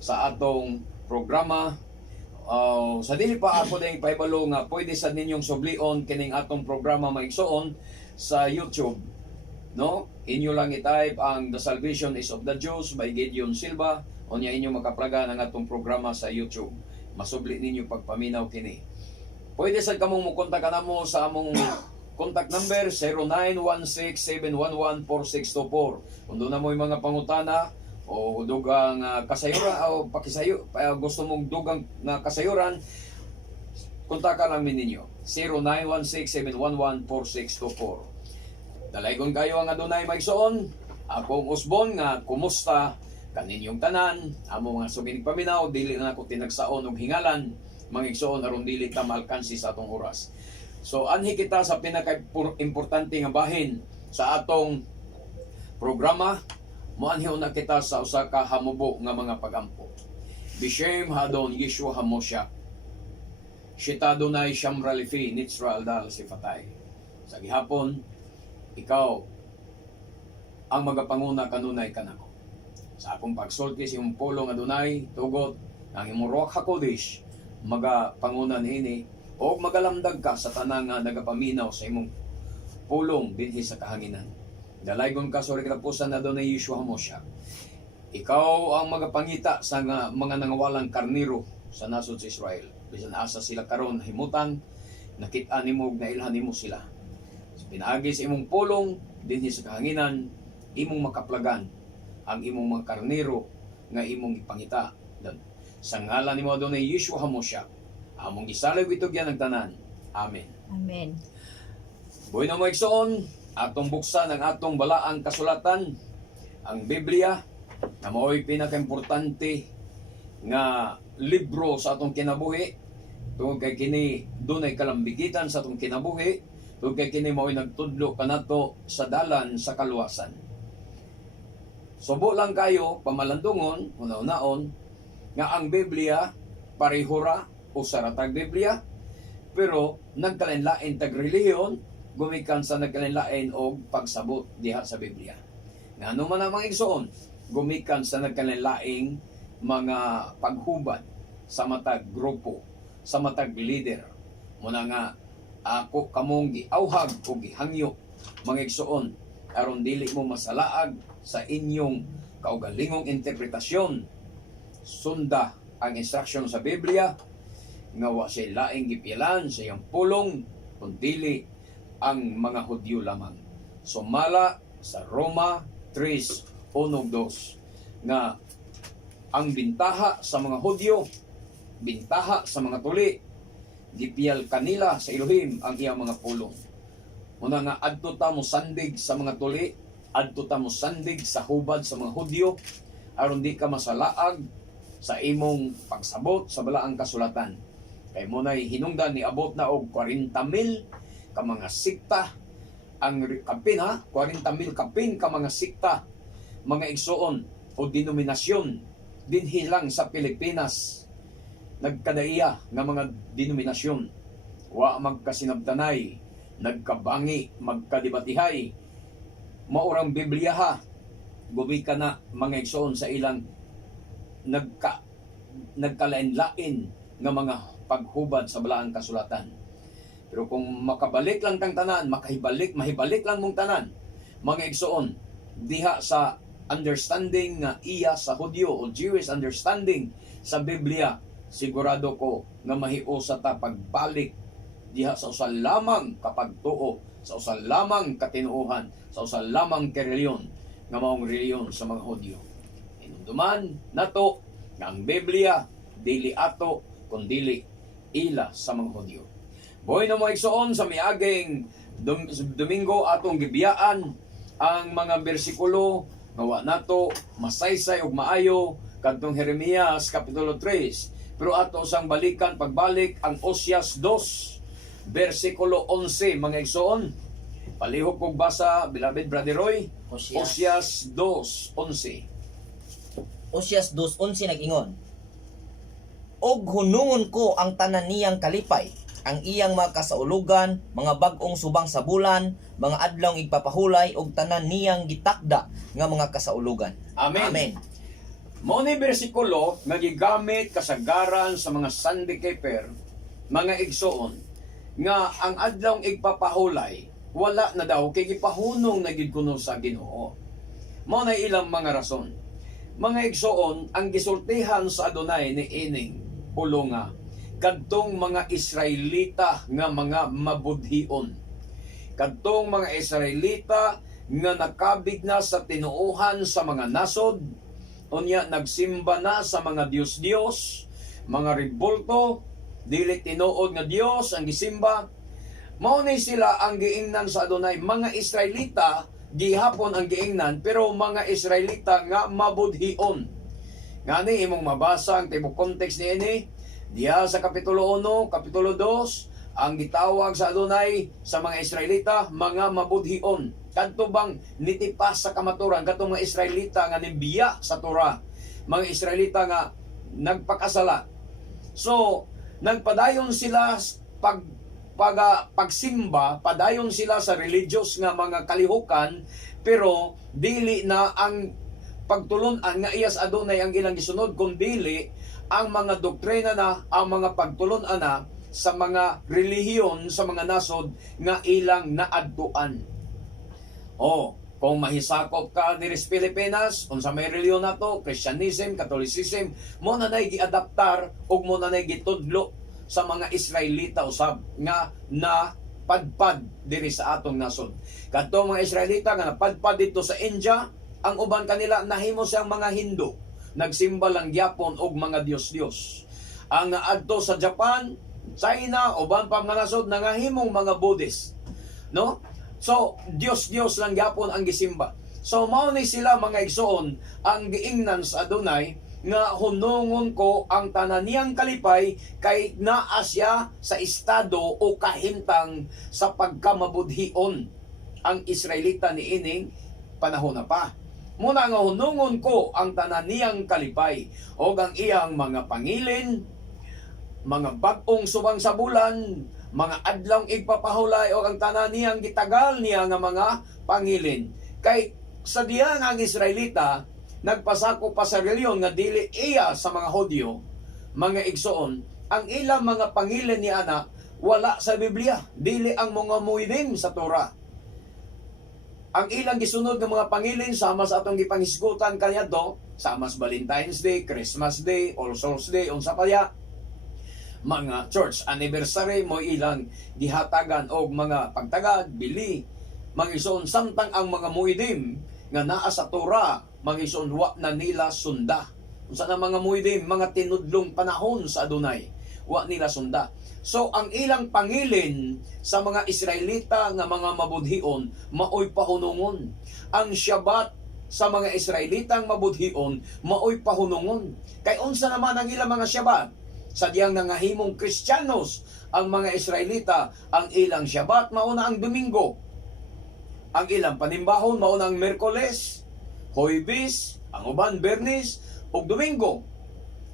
sa atong programa. Sa dili pa ako ding pahibalo nga pwede sa ninyong sublion kining atong programa maigsoon sa YouTube, no? Inyo lang i-type ang The Salvation is of the Jews by Gideon Silva, unya inyo makaplaga ang atong programa sa YouTube. Masubli ninyo pagpaminaw kini. Pwede sad kamong mo-kontak kanamo sa among contact number 0916-711-4624. Kung doon na mo yung mga pangutana o dugang kasayuran o pakisayo, gusto mong dugang kasayuran, kontakan lang ninyo 0916-711-4624. Dalaygon kayo ang adunay maigsoon. Akong Usbon nga kumusta kaninyong tanan, amo mga suginig paminaw, dili na ako tinagsaon og hingalan mangigsoon aron dili ta maalkansi sa atong oras. So anhi kita sa pinaka-importante nga bahin sa atong programa. Muanhi na kita sa usa ka hamubo nga mga pagampo. Bishem hadon Yeshua HaMoshiach. Shita Adonai Shamra Lefi Nitzra Aldal Sifatay. Sa gihapon, ikaw ang magapanguna kanunay kanako. Sa akong pagsulti sa imong pulong Adonai, tugot ang imong Ruach HaKodesh, magapanguna niini o magalamdag ka sa tanang nga nagapaminaw sa imong pulong dinhi sa kahanginan. Dalaygon ka sa katapusan na doon na Yeshua HaMoshiach. Ikaw ang magapangita sa mga nangawalang karniro sa nasod sa Israel. Bisan asa sila karon himutan, nakita nimo na ilhan nimo sila. So, pinaagi sa imong pulong dinhi sa kahanginan, imong makaplagan ang imong mga karniro nga imong ipangita. Sa ngalan nimo doon na Yeshua HaMoshiach, among gisalig itog yan ang tanan. Amen. Amen. Buhay na mo igsoon, atong buksan ang atong balaang kasulatan, ang Biblia, na mao'y pinaka-importante nga libro sa atong kinabuhi. Tungod kay kini dunay kalambigitan sa atong kinabuhi, tungod kay kini mao'y nagtudlo kanato sa dalan sa kaluwasan. Subo lang kayo pamalandungon una-unaon nga ang Biblia parehora o saratag Biblia, pero nagkalain-lain tag relihiyon gumikan sa nagkalain-lain og pagsabot diha sa Biblia. Nga ano man ang mga igsoon, gumikan sa nagkalain-laing mga paghubad sa matag grupo, sa matag leader. Muna nga ako kamong giawhag o gihangyo mga igsoon aron dili mo masalaag sa inyong kaugalingong interpretasyon. Sunda ang instruction sa Biblia nga wa siya laing gipilan sa iyang pulong kundi ang mga Hudyo lamang. Sumala sa Roma 3:1-2 nga ang bintaha sa mga Hudyo, bintaha sa mga tuli, gipiyal kanila sa Elohim ang iyang mga pulong. Muna nga adto ta mo sandig sa mga tuli, adto ta mo sandig sa hubad sa mga Hudyo aron di ka masalaag sa imong pagsabot sa balaang kasulatan. Kay munay hinungdan ni abot na og 40,000 ka mga sikta ang kapin 40,000 kapin ka mga sikta, mga igsoon o denominasyon dinhi lang sa Pilipinas. Nagkadaiya nga mga denominasyon, wa magkasinabtanay, nagkabangi, magkadibatihay. Maurang Biblia gubika na mga igsoon sa ilang nagkalain-lain nga mga paghubad sa balaang kasulatan. Pero kung makabalik lang tang tanan, mahibalik lang mong tanan, mga igsoon, diha sa understanding nga iya sa Hudyo o Jewish understanding sa Biblia, sigurado ko nga mahiusa ta pagbalik diha sa usa lamang kapagtuo, sa usa lamang katinuohan, sa usa lamang kereliyon nga maong reliyon sa mga Hudyo. Inumduman nato nga ang Biblia dili ato kundili ila sa mga Hudyo. Boy na mo igsoon sa miaging Domingo atong gibiyaan ang mga bersikulo nga wa nato masaysay og maayo kadtong Jeremias kapitulo 3. Pero ato sang balikan pagbalik ang Oseas 2 bersikulo 11 mga igsoon. Palihog kog basa beloved Brother Roy. Oseas 2:11. Oseas 2:11 nag-ingon, og hunungon ko ang tanan niyang kalipay, ang iyang mga kasaulugan, mga bag-ong subang sa bulan, mga adlawng igpapahulay og tanan niyang gitakda nga mga kasaulugan. Amen. Amen. Mao ni bersikulo nga gigamit kasagaran sa mga Sunday keeper, mga igsoon, nga ang adlaw igpapahulay wala na daw kay gipahunong na gid kuno sa Ginoo. Mao na ilang mga rason. Mga igsoon, ang gisultihan sa Adonai ni ining ulo nga kadtong mga Israelita nga mga mabudhion. Kadtong mga Israelita nga nakabig na sa tinuohan sa mga nasod, unya nagsimba na sa mga Diyos-Diyos, mga rebulto, dili tinuod nga Dios ang gisimba. Mao ni sila ang giingnan sa Adonai. Mga Israelita gihapon ang giingnan, pero mga Israelita nga mabudhion. Ngani imong mabasa ang tibok context niini diha sa kapitulo 1, kapitulo 2, ang gitawag sa Adonai sa mga Israelita mga mabudhion. Kadto bang nitipas sa kamaturan katong mga Israelita nga nimbiya sa Torah, mga Israelita nga nagpakasala. So nagpadayon sila pagsimba, padayon sila sa religious nga mga kalihukan, pero dili na ang pagtulon-an nga iyas Adonai ang ilang gisunod, kundi ang mga doktrina na, ang mga pagtulon-an na sa mga relihiyon, sa mga nasod nga ilang naadtuan. Kung mahisakop ka diri sa Pilipinas, unsa may reliyon nato, Christianism, Catholicism, mo na nay giadaptar ug mo na nay gitudlo sa mga Israelita usab nga na padpad diri sa atong nasod. Kadtong mga Israelita nga napadpad dito sa India, ang uban kanila nahimo siyang mga Hindu, nagsimba lang gyapon og mga Dios-Dios. Ang adto sa Japan, China, uban pa mga nasod nangahimong mga Buddhist, no? So Dios-Dios lang gyapon ang gisimba. So mao ni sila mga igsoon ang giingnan sa Adonai nga hunungon ko ang tanan niyang kalipay kay naa siya sa estado o kahimtang sa pagkamabudhion ang Israelita ni ining panahon na pa. Muna nga hunungon ko ang tanan niyang kalipay o ang iyang mga pangilin, mga bag-ong subang sa bulan, mga adlong igpapahulay o ang tanan niyang gitagal niya nga mga pangilin. Kay sa diya nga ang Israelita nagpasako pa sa reliyon nga dili iya sa mga Hudyo, mga igsoon, ang ilang mga pangilin ni ana wala sa Biblia, dili ang mga muidim sa Torah. Ang ilang gisunod ng mga pangilin sama sa atong gipanghisgutan kaniadto, sama sa Valentine's Day, Christmas Day, All Souls Day, unsa pa ya, mga church anniversary mo ilang gihatagan og mga pagtagad, bili, mga igsoon, samtang ang mga muidim nga naa sa Torah, mga igsoon, wa na nila sunda. Unsa na mga muidim, mga tinudlong panahon sa Adonai, wa nila sunda. So ang ilang pangilin sa mga Israelita nga mga mabudhion maoy pahunungon. Ang Shabbat sa mga Israelitang mabudhion maoy pahunungon. Kay unsa naman ang ilang mga Shabbat? Sadyang nangahimong Kristiyanos ang mga Israelita, ang ilang Shabbat mauna ang Domingo. Ang ilang panimbahon mauna ang Merkoles, Huwebes, ang uban Bernes ug Domingo.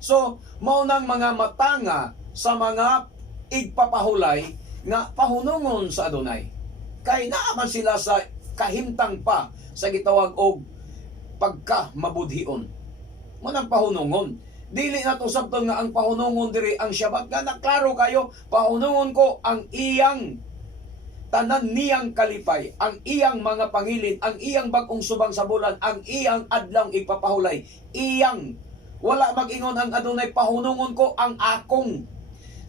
So maunang mga matanga sa mga igpapahulay nga pahunungon sa Adonai. Kay naaman sila sa kahimtang pa sa gitawag og pagkamabudhion. Manang pahunungon. Dili na to sabton nga ang pahunungon diri ang Shabbat nga naklaro kayo, pahunungon ko ang iyang tanan niyang kalipay, ang iyang mga pangilin, ang iyang bag-ong subang sa bulan, ang iyang adlong ipapahulay, iyang wala mag-ingon ang Adonai, pahunungon ko ang akong.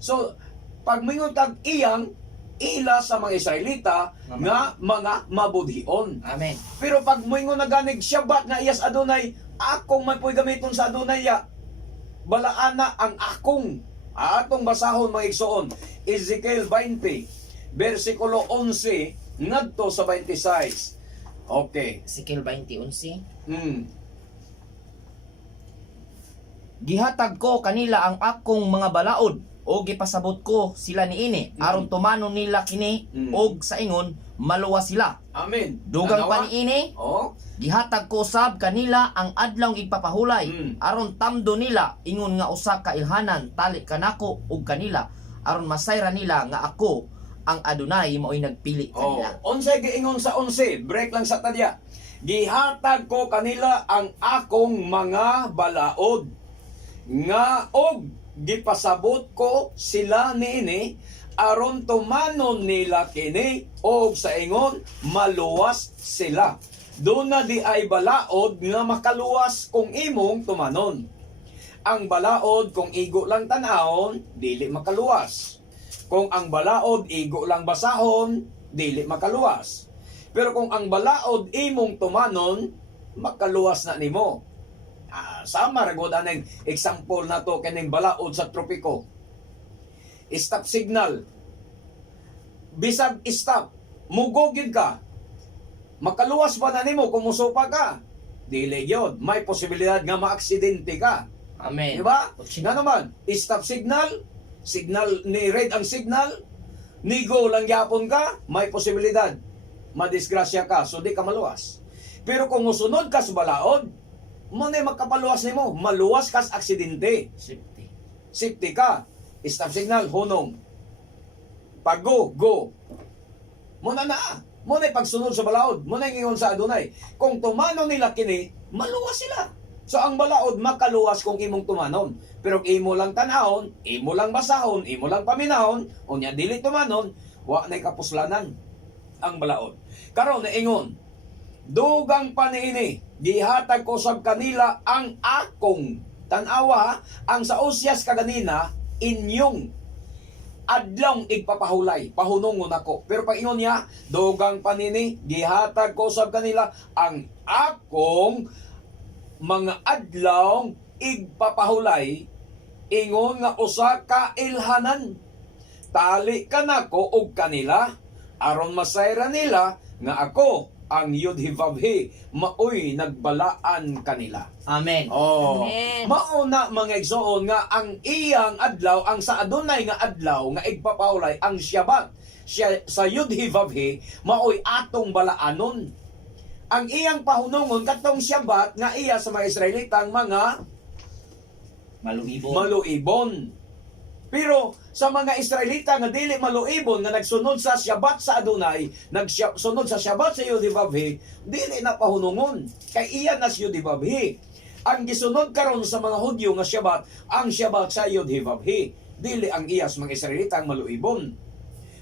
So pag mingon kag iyang, ila sa mga Israelita nga mga mabudhion. Amen. Pero pag mingon na ganig Shabbat nga iyas Adonai, akong man po'y gamiton sa Adonai ya, balaana ang akong. Atong basahon mga igsoon, Ezekiel 20 versikulo 11 ngadto sa 26. Okay. Ezekiel 20:11. Gihatag ko kanila ang akong mga balaod o gipasabot ko sila niini aron tumanon nila kini og sa ingon maluwa sila. Amen. Dugang pa niini, gihatag ko sab kanila ang adlong igpapahulay aron tamdo nila ingon nga usa ka ilhanan tali kanako ug kanila aron masayra nila nga ako ang Adonai mao'y nagpili kanila. Unsay giingon sa 11? Break lang sa tadya. gihatag ko kanila ang akong mga balaod nga og gipasabot ko sila niini aron tumanon nila kini og sa ingon maluwas sila. Doon na di ay balaod nga makaluwas kung imong tumanon. Ang balaod kung igo lang tanahon, dili makaluwas. Kung ang balaod igo lang basahon, dili makaluwas. Pero kung ang balaod imong tumanon, makaluwas na nimo. Sama ra gud aneng example na to kaning balaod sa tropiko. Stop signal. Bisag stop, mugogid ka. Makaluwas ba na nimo kung musupa ka? Dili gyud, may posibilidad nga maaksidente ka. Amen. Diba? Nga naman, stop signal, signal ni red ang signal, ni go lang yapon ka, may posibilidad madisgrasya ka, so di ka maluwas. Pero kung musunod ka sa balaod, mo na makapaluwas nimo, maluwas ka sa aksidente. Safety ka. Stop signal, hunong. Pag go, go. Muna na. Muna pagsunod sa balaod. Muna ingon sa adunay. Kung tumanon nila kini, maluwas sila. So ang balaod makaluwas kung imong tumanon. Pero kung imo lang tanahon, imo lang basahon, imo lang paminahon, unya dili tumanon, wa nay kapuslanan ang balaod. Karon naingon, dugang paniini, gihatag ko sab kanila ang akong tanawa, ang sa usyas kaganina inyong adlong igpapahulay, pahunungon ako. Pero pag ingon niya, dugang panini, gihatag ko sab kanila ang akong mga adlaw igpapahulay, ingon nga usa ka ilhanan. Tali ka nako og kanila, aron masayra nila nga ako ang Yudhivavhi, maoy nagbalaan kanila. Amen. Oh. Amen. Mauna mga igsoon nga ang iyang adlaw, ang sa adunay nga adlaw nga igpapahulay ang Shabbat. Siya sa Yudhivavhi, maoy atong balaanon. Ang iyang pahunungon katong Shabbat nga iya sa mga Israelitang mga maluibon. Pero sa mga Israelita nga dili maluibon nga nagsunod sa Shabbat sa adunay, nagsunod sa Shabbat sa Yudhivavhi, dili na pahunungon. Kay iya na sa Yudhivavhi. Ang gisunod karon sa mga Hudyo nga Shabbat, ang Shabbat sa Yudhivavhi. Dili ang iya sa mga Israelita ang maluibon.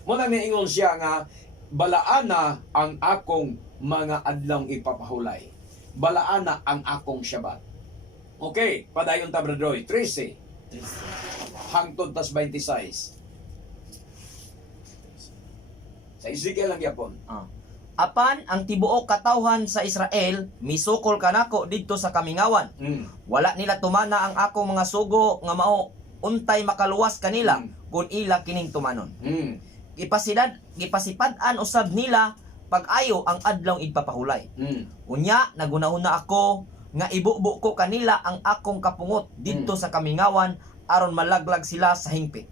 Muna niingon siya nga balaana ang akong mga adlong ipapahulay. Balaana ang akong Shabbat. Okay, padayon ta Bradroy, 13. Hangtod tas 26. Sa Ezekiel lang yapon. Apan ang tibuok katawhan sa Israel misukol kanako didto sa kamingawan. Wala nila tumana ang akong mga sugo nga mao untay makaluwas kanila kun ila kining tumanon. Gipasipad-an usab nila pag-ayo ang adlong igpapahulay. Unya nagunahuna ako nga ibubo ko kanila ang akong kapungot didto sa kamingawan aron malaglag sila sa hingpit.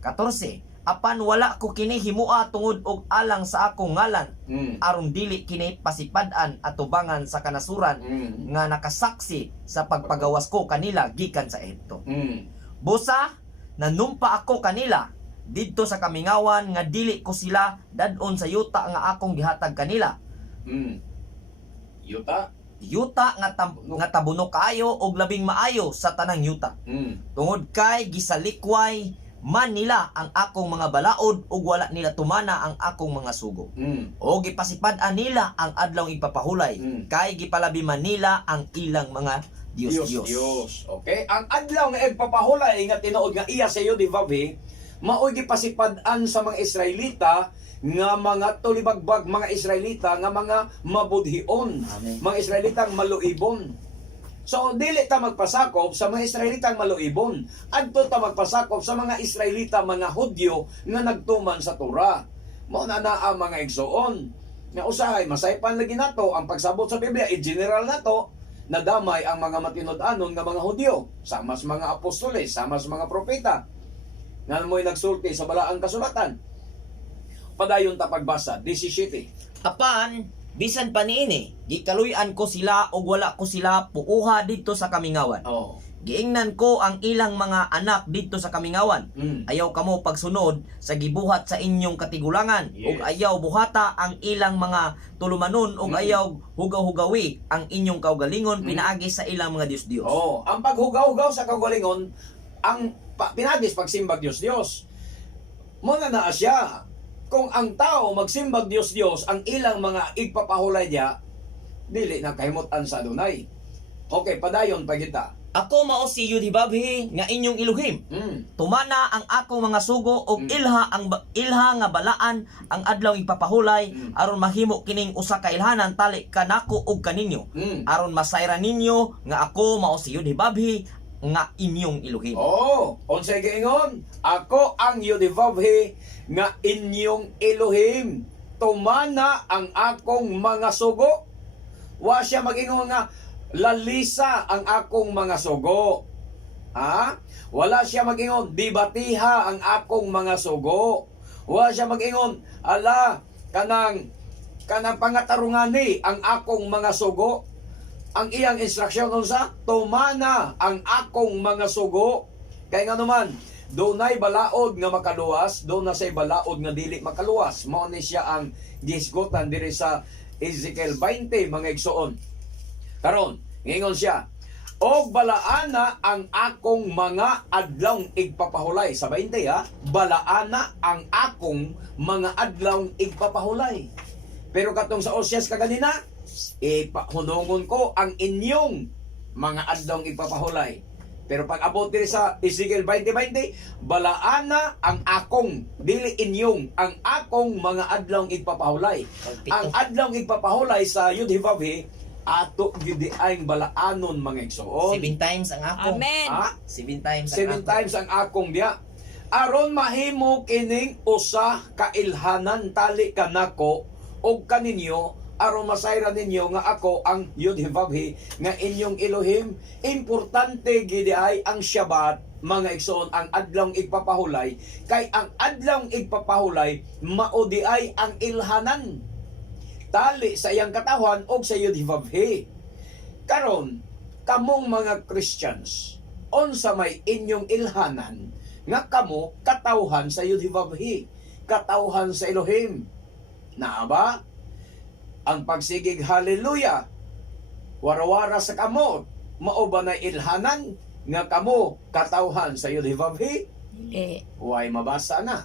14. Apan wala ko kini himua tungod og alang sa akong ngalan aron dili kini pasipad-an atubangan sa kanasuran nga nakasaksi sa pagpagawas ko kanila gikan sa Ehipto. Busa nanumpa ako kanila didto sa kamingawan nga dili ko sila dadon sa yuta nga akong gihatag kanila. Yuta nga tabuno kaayo og labing maayo sa tanang yuta. Tungod kay gisalikway man nila ang akong mga balaod ug wala nila tumana ang akong mga sugo. O gipasipad-an nila ang adlaw ipapahulay kay gipalabi man nila ang ilang mga Diyos. Okay, ang adlaw nga ipapahulay nga tinuod nga iya sa Yudhivavhi, maoy gipasipad-an sa mga Israelita nga mga tulibagbag, mga Israelita nga mga mabudhion, mga Israelitang maluibon. So dili ta magpasakop sa mga Israelitang maluibon, adto ta magpasakop sa mga Israelita mga Hudyo nga nagtuman sa Torah. Mao na ang mga igsoon nga usahay masaypan lagi nato ang pagsabot sa Biblia, i-general nato nadamay ang mga matinud-anon nga mga Hudyo, sama sa mga apostoles, sama sa mga propeta nga mo'y nagsulti sa balaang kasulatan. Padayon ta pagbasa 17. Apan bisan pa niini gikaluy-an ko sila og wala ko sila puuha didto sa kamingawan. Giingnan ko ang ilang mga anak dito sa kamingawan. Ayaw kamo pagsunod sa gibuhat sa inyong katigulangan. Yes. Ug ayaw buhata ang ilang mga tulumanon. Ug ayaw hugaw-hugawi ang inyong kaugalingon pinaagi sa ilang mga Dios-Dios. Oh, ang paghugaw-hugaw sa kaugalingon, ang pinagis pagsimbag Dios-Dios. Mo na siya. Kung ang tao magsimbag Dios-Dios, ang ilang mga igpapahulay niya, dili na kahimutan sa Adonai. Okay, padayon pa kita. Ako mao si Yudhibabhi nga inyong Elohim. Tumana ang akong mga sugo ug ilha nga balaan ang adlaw ipapahulay aron mahimo kining usa ka ilhanan tali kanako ug kaninyo. Aron masayra ninyo nga ako mao si Yudhibabhi nga inyong Elohim. Oh, unsay giingon? Ako ang Yudhibabhi nga inyong Elohim. Tumana ang akong mga sugo. Wa siya mag-ingon nga lalisa ang akong mga sugo. Ha? Wala siya mag-ingon, dibatiha ang akong mga sugo. Wala siya mag-ingon, ala, kanang pangatarungani ang akong mga sugo. Ang iyang instruksyon unsa? Tumana ang akong mga sugo. Kaya nga naman, dunay balaod nga makaluwas, doon na say balaod nga dili makaluwas. Mao ni siya ang gisgotan diri sa Ezekiel 20 mga igsoon. Karon, ngingon siya, og balaana ang akong mga adlawng igpapahulay. Sa 20 ha, balaana ang akong mga adlawng igpapahulay. Pero katong sa Osyas kaganina, ipahunungon ko ang inyong mga adlawng igpapahulay. Pero pag abot diri sa Ezekiel 20:20, balaana ang akong, dili inyong, ang akong mga adlawng igpapahulay. Ang adlawng igpapahulay sa Yudhibabhi, ato gyud ay balaanon mga igsoon. 7 times ang akong. Amen. Ha? 7 times ang 7 akong. times ang akong diya. Aron mahimo kining usa ka ilhanan tali kanako og kaninyo, aron masayra ninyo nga ako ang Yudhibabhi nga inyong Elohim. Importante gid ay ang Shabbat mga igsoon, ang adlawng igpapahulay, kay ang adlawng igpapahulay mao di ay ang ilhanan tali sa iyang katawhan o sa Yudhibabhi. Karon, kamong mga Christians, unsa may inyong ilhanan nga kamo katawhan sa Yudhibabhi, katawhan sa Elohim. Naa ba? Ang pagsigig hallelujah, warawara sa kamot, mao ba na ilhanan nga kamo katawhan sa Yudhibabhi? Dili. Huwag mabasa na.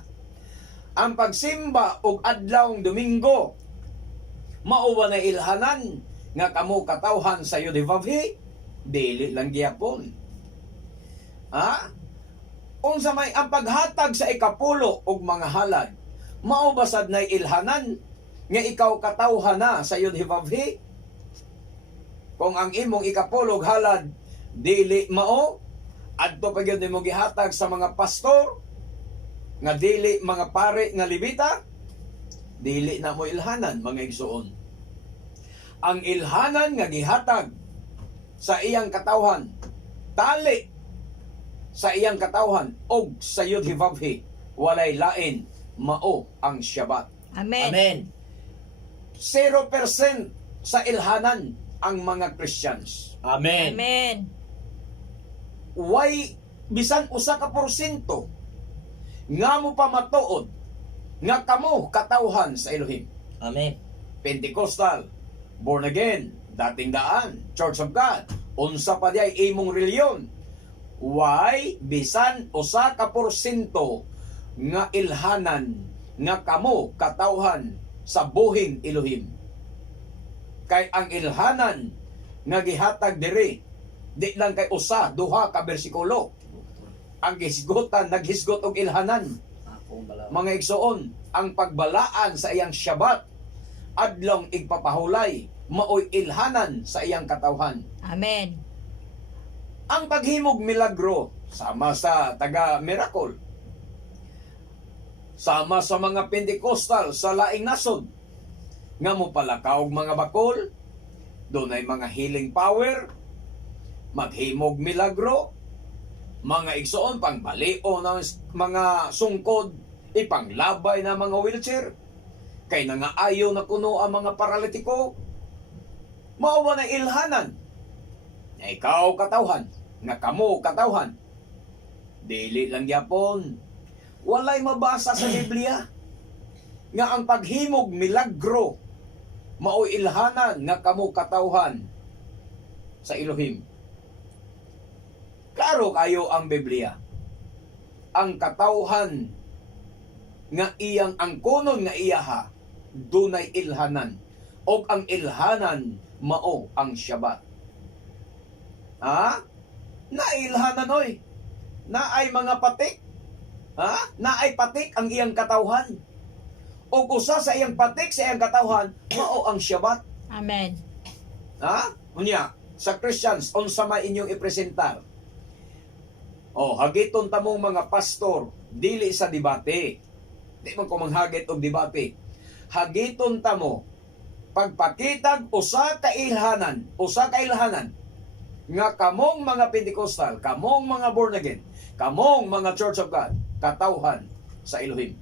Ang pagsimba og adlawng Domingo, mao ba na ilhanan nga kamo katawhan sa Yudhibabhi? Dili lang gyapon. Ha? Unsa may ang paghatag sa ikapulo og mga halad, mao ba sad nay ilhanan nga ikaw katawhan na sa Yudhibabhi? Kung ang imong ikapulo og halad dili mao, adto pa gyud nimo gihatag sa mga pastor nga dili mga pare nga Levita, dili na mo ilhanan mga igsoon. Ang ilhanan nga gihatag sa iyang katawhan, tali sa iyang katawhan og sa Yudhibabhi, walay lain, mao ang Shabbat. Amen. Amen. 0% sa ilhanan ang mga Christians. Amen. Amen. Way bisan usa ka porsyento nga mo pa matuod nga kamo katawhan sa Elohim. Amen. Pentecostal, born again, dating daan, Church of God, unsa pa diay imong reliyon. Why bisan usa ka porsyento nga ilhanan nga kamo katawhan sa buhing Elohim. Kay ang ilhanan nga gihatag diri, di lang kay usa, duha ka bersikulo. Ang gisgotan, naghisgot og ilhanan. Mga igsoon, ang pagbalaan sa iyang Shabbat, adlong igpapahulay, maoy ilhanan sa iyang katawhan. Amen. Ang paghimog milagro, sama sa taga-miracle, sama sa mga Pentecostal sa laing nasod, nga mo palakaw og mga bakol, doon ay mga healing power, maghimog milagro, mga igsoon, pangbalio ng mga sungkod, ipanglabay na mga wheelchair, kay nangaayo na kuno ang mga paralitiko, mao na ilhanan na ikaw katawhan nga kamo katawhan. Dili lang gyapon. Walay mabasa sa Biblia nga ang paghimog milagro mao'y ilhanan nga kamo katawhan sa Elohim. Klaro kayo ang Biblia. Ang katawhan nga iyang angkonon nga iyaha dunay ilhanan, og ang ilhanan mao ang Shabbat. Ha? Nailhanan oy. Naay mga patik. Ha? Naay patik ang iyang katawhan. O usa sa iyang patik sa iyang katawhan mao ang Shabbat. Amen. Ha? Unya, sa Christians unsa may inyong ipresentar? Oh, hagiton ta mong mga pastor dili sa debate. Di man ko manghagit og debate. Hagiton ta mo pagpakitag usa ka ilhanan nga kamong mga Pentecostal, kamong mga born again, kamong mga Church of God, katawhan sa Elohim.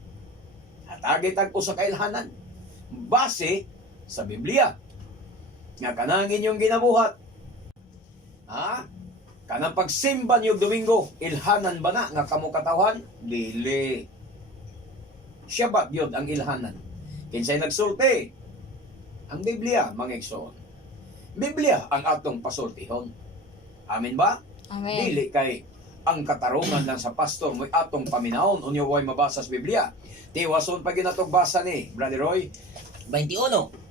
Hatagit ang usa ka ilhanan base sa Biblia nga kanang inyong ginabuhat. Ha? Kanang pagsimba niyo Domingo, ilhanan ba na nga kamo katawhan? Dili. Shabbat yun ang ilhanan. Kinsay nagsulti? Ang Biblia, mga igsoon. Biblia ang atong pasultihon. Amin ba? Amen. Dili kay ang katarungan lang sa pastor mo'y atong paminaon unyo way mabasa sa Biblia. Tiwason pa ginatog basa ni Brother Roy. 21.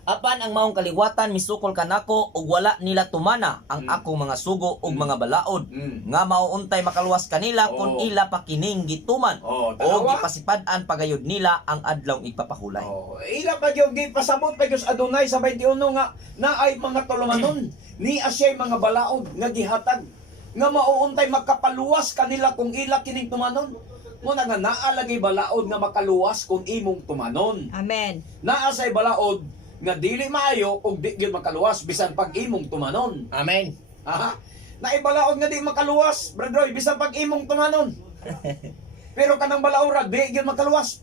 Apan ang maong kaliwatan misukol kanako ug wala nila tumana ang akong mga sugo ug mga balaod nga mauuntay makaluwas kanila kung ila pa kining gituman o Dalawa. gipasipad-an pagayod nila ang adlaw igpapahulay. Ila pa yung gipasabot pa yung Adonai sa 21 nga naay mga tulumanon ni asyay mga balaod nga gihatag nga mauuntay makapaluwas kanila kung ila kining tumanon. Muna nga naalagi balaod nga makaluwas kung imong tumanon. Amen. Naasay balaod nga dili maayo ug di gyud makaluwas bisan pag imong tumanon. Amen. Ha? Naibalaod nga di makaluwas, Brother Roy, bisan pag imong tumanon. Pero kanang balaura di gyud makaluwas.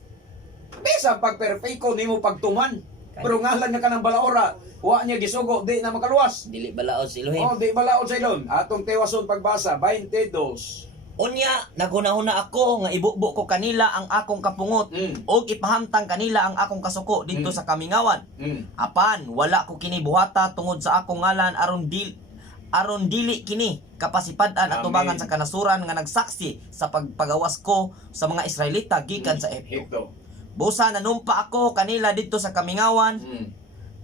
Bisan pag perfecto nimo pagtuman. Pero ngalan nga kanang balaura, wa niya gisugo di na makaluwas. Dili balaod si Elohim. Oh, di balaod sa ilon. Atong tewason pagbasa 22. Unya, nagunahuna ako nga ibubo ko kanila ang akong kapungot ug ipahamtang kanila ang akong kasuko dito sa kamingawan. Apan wala ko kini buhata tungod sa akong ngalan aron dili kini kapasipad-an at Amen. tubangan sa kanasuran nga nagsaksi sa pagpagawas ko sa mga Israelita gikan sa Ehipto. Hipto. Busa nanumpa ako kanila dito sa kamingawan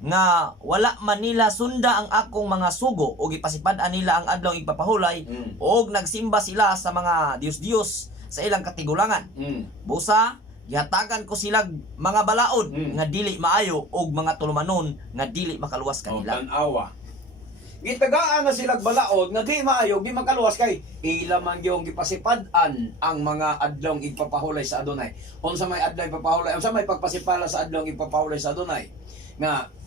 nga wala man nila sunda ang akong mga sugo ug ipasipad-an nila ang adlaw igpapahulay ug nagsimba sila sa mga Dios sa ilang katigulangan. Busa gihatagan ko sila mga balaod nga dili maayo ug mga tulumanon nga dili makaluwas kanila. Tanawa. Gitagaan na sila balaod nga di maayo, di makaluwas kay ila man gyung gipasipad-an ang mga adlong igpapahulay sa Adonai. Unsa may adlaw igpapahulay, unsa may pagpasipala sa adlong igpapahulay sa Adonai. Nga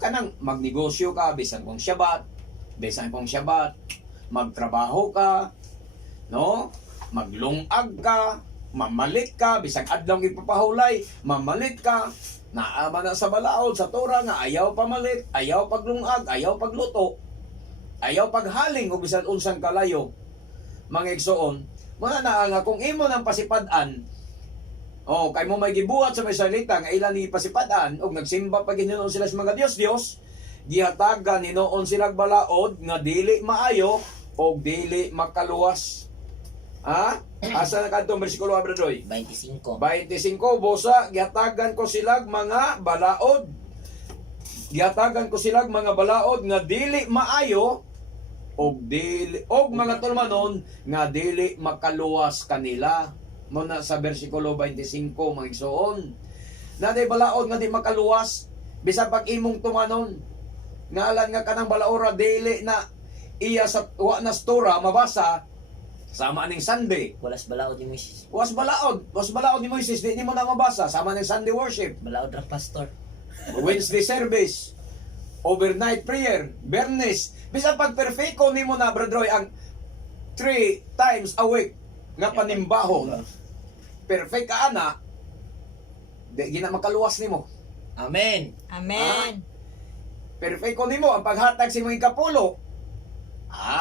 kanang magnegosyo ka bisan kung Shabbat, magtrabaho ka, no? Maglungag ka, mamalit ka bisan adlong igpapahulay, mamalit ka. Naama na sa balaod sa Torah nga ayaw pamalit, ayaw paglungag, ayaw pagluto, ayaw paghaling o bisan unsang kalayo. Mga igsoon, mga naa nga kung imo nang pasipad-an, kay mo may gibuhat sa mga Israelita nga ilan ni pasipad-an og nagsimba pa Ginoo sila sa mga Dios, gihatagan ni noon sila balaod nga dili maayo og dili makaluwas. Ha? Asa na kadtong bersikulo Brother Roy? 25. 25 bosa gihatagan ko silag mga balaod. Gihatagan ko silag mga balaod nga dili maayo og mga tulumanon nga dili makaluwas kanila. Muna sa bersikulo 25 mga igsoon. Naday balaod nga di makaluwas bisan pag imong tumanon. Ngalan nga kanang balaora dili na iya sa wa na Torah mabasa sama ning Sunday. Walas balaod ni Moises. Was balaod ni Moises, di mo na mabasa. Sama ng Sunday worship, Balaod ra pastor. Wednesday service, overnight prayer, Bernes. Bisa pag perfecto ni mo na, Brother Roy, ang 3 times a week nga panimbahon. Perfect ka ana, di gina makaluwas ni mo. Amen. Amen. Perfecto ni mo, ang paghatag si mong ikapulo,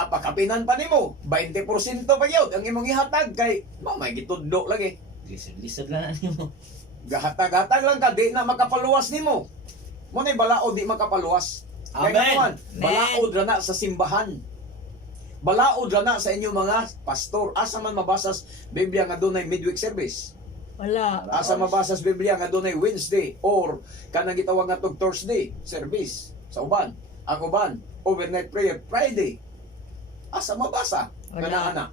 Pakapinan pa nimo 20% pa gyud ang imong ihatag kay may gitudlo lagi. Lisod lang na nimo. Gahatag-hatag lang ka, di na makapaluwas nimo. Mo na balaod di makapaluwas. Kaya Amen. naman, Amen. balaod ra na sa simbahan. Balaod ra na sa inyo mga pastor. Asa man mabasas Biblia nga dunay midweek service. Wala. Asa mabasas Biblia nga dunay Wednesday or kanang gitawag nga tog Thursday service sa uban. Ang uban, overnight prayer Friday. Asa mabasa? Wala. Nga na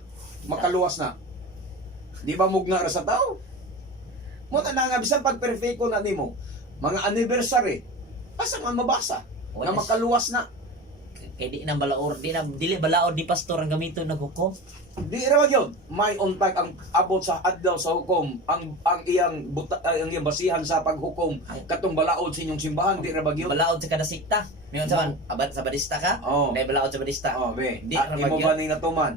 makaluwas na. Di ba mugna ra sa tao? Mo na nga bisan pag perfecto na nimo mga anniversary. Asa man mabasa? Nga Wala. makaluwas na. Kay di na balaod, dili balaod di pastor ang gamito naghukom. Di ra yun. May untag ang abot sa adlaw sa hukom ang iyang ang iyang basihan sa paghukom katong balaod sa inyong simbahan di ra ba yun? Balaod sa kada sikta. Mingon sa man, abad sa badista ka? Oo. Dahil balaod sa badista. Be. Di ra Imo ba ba ning natuman?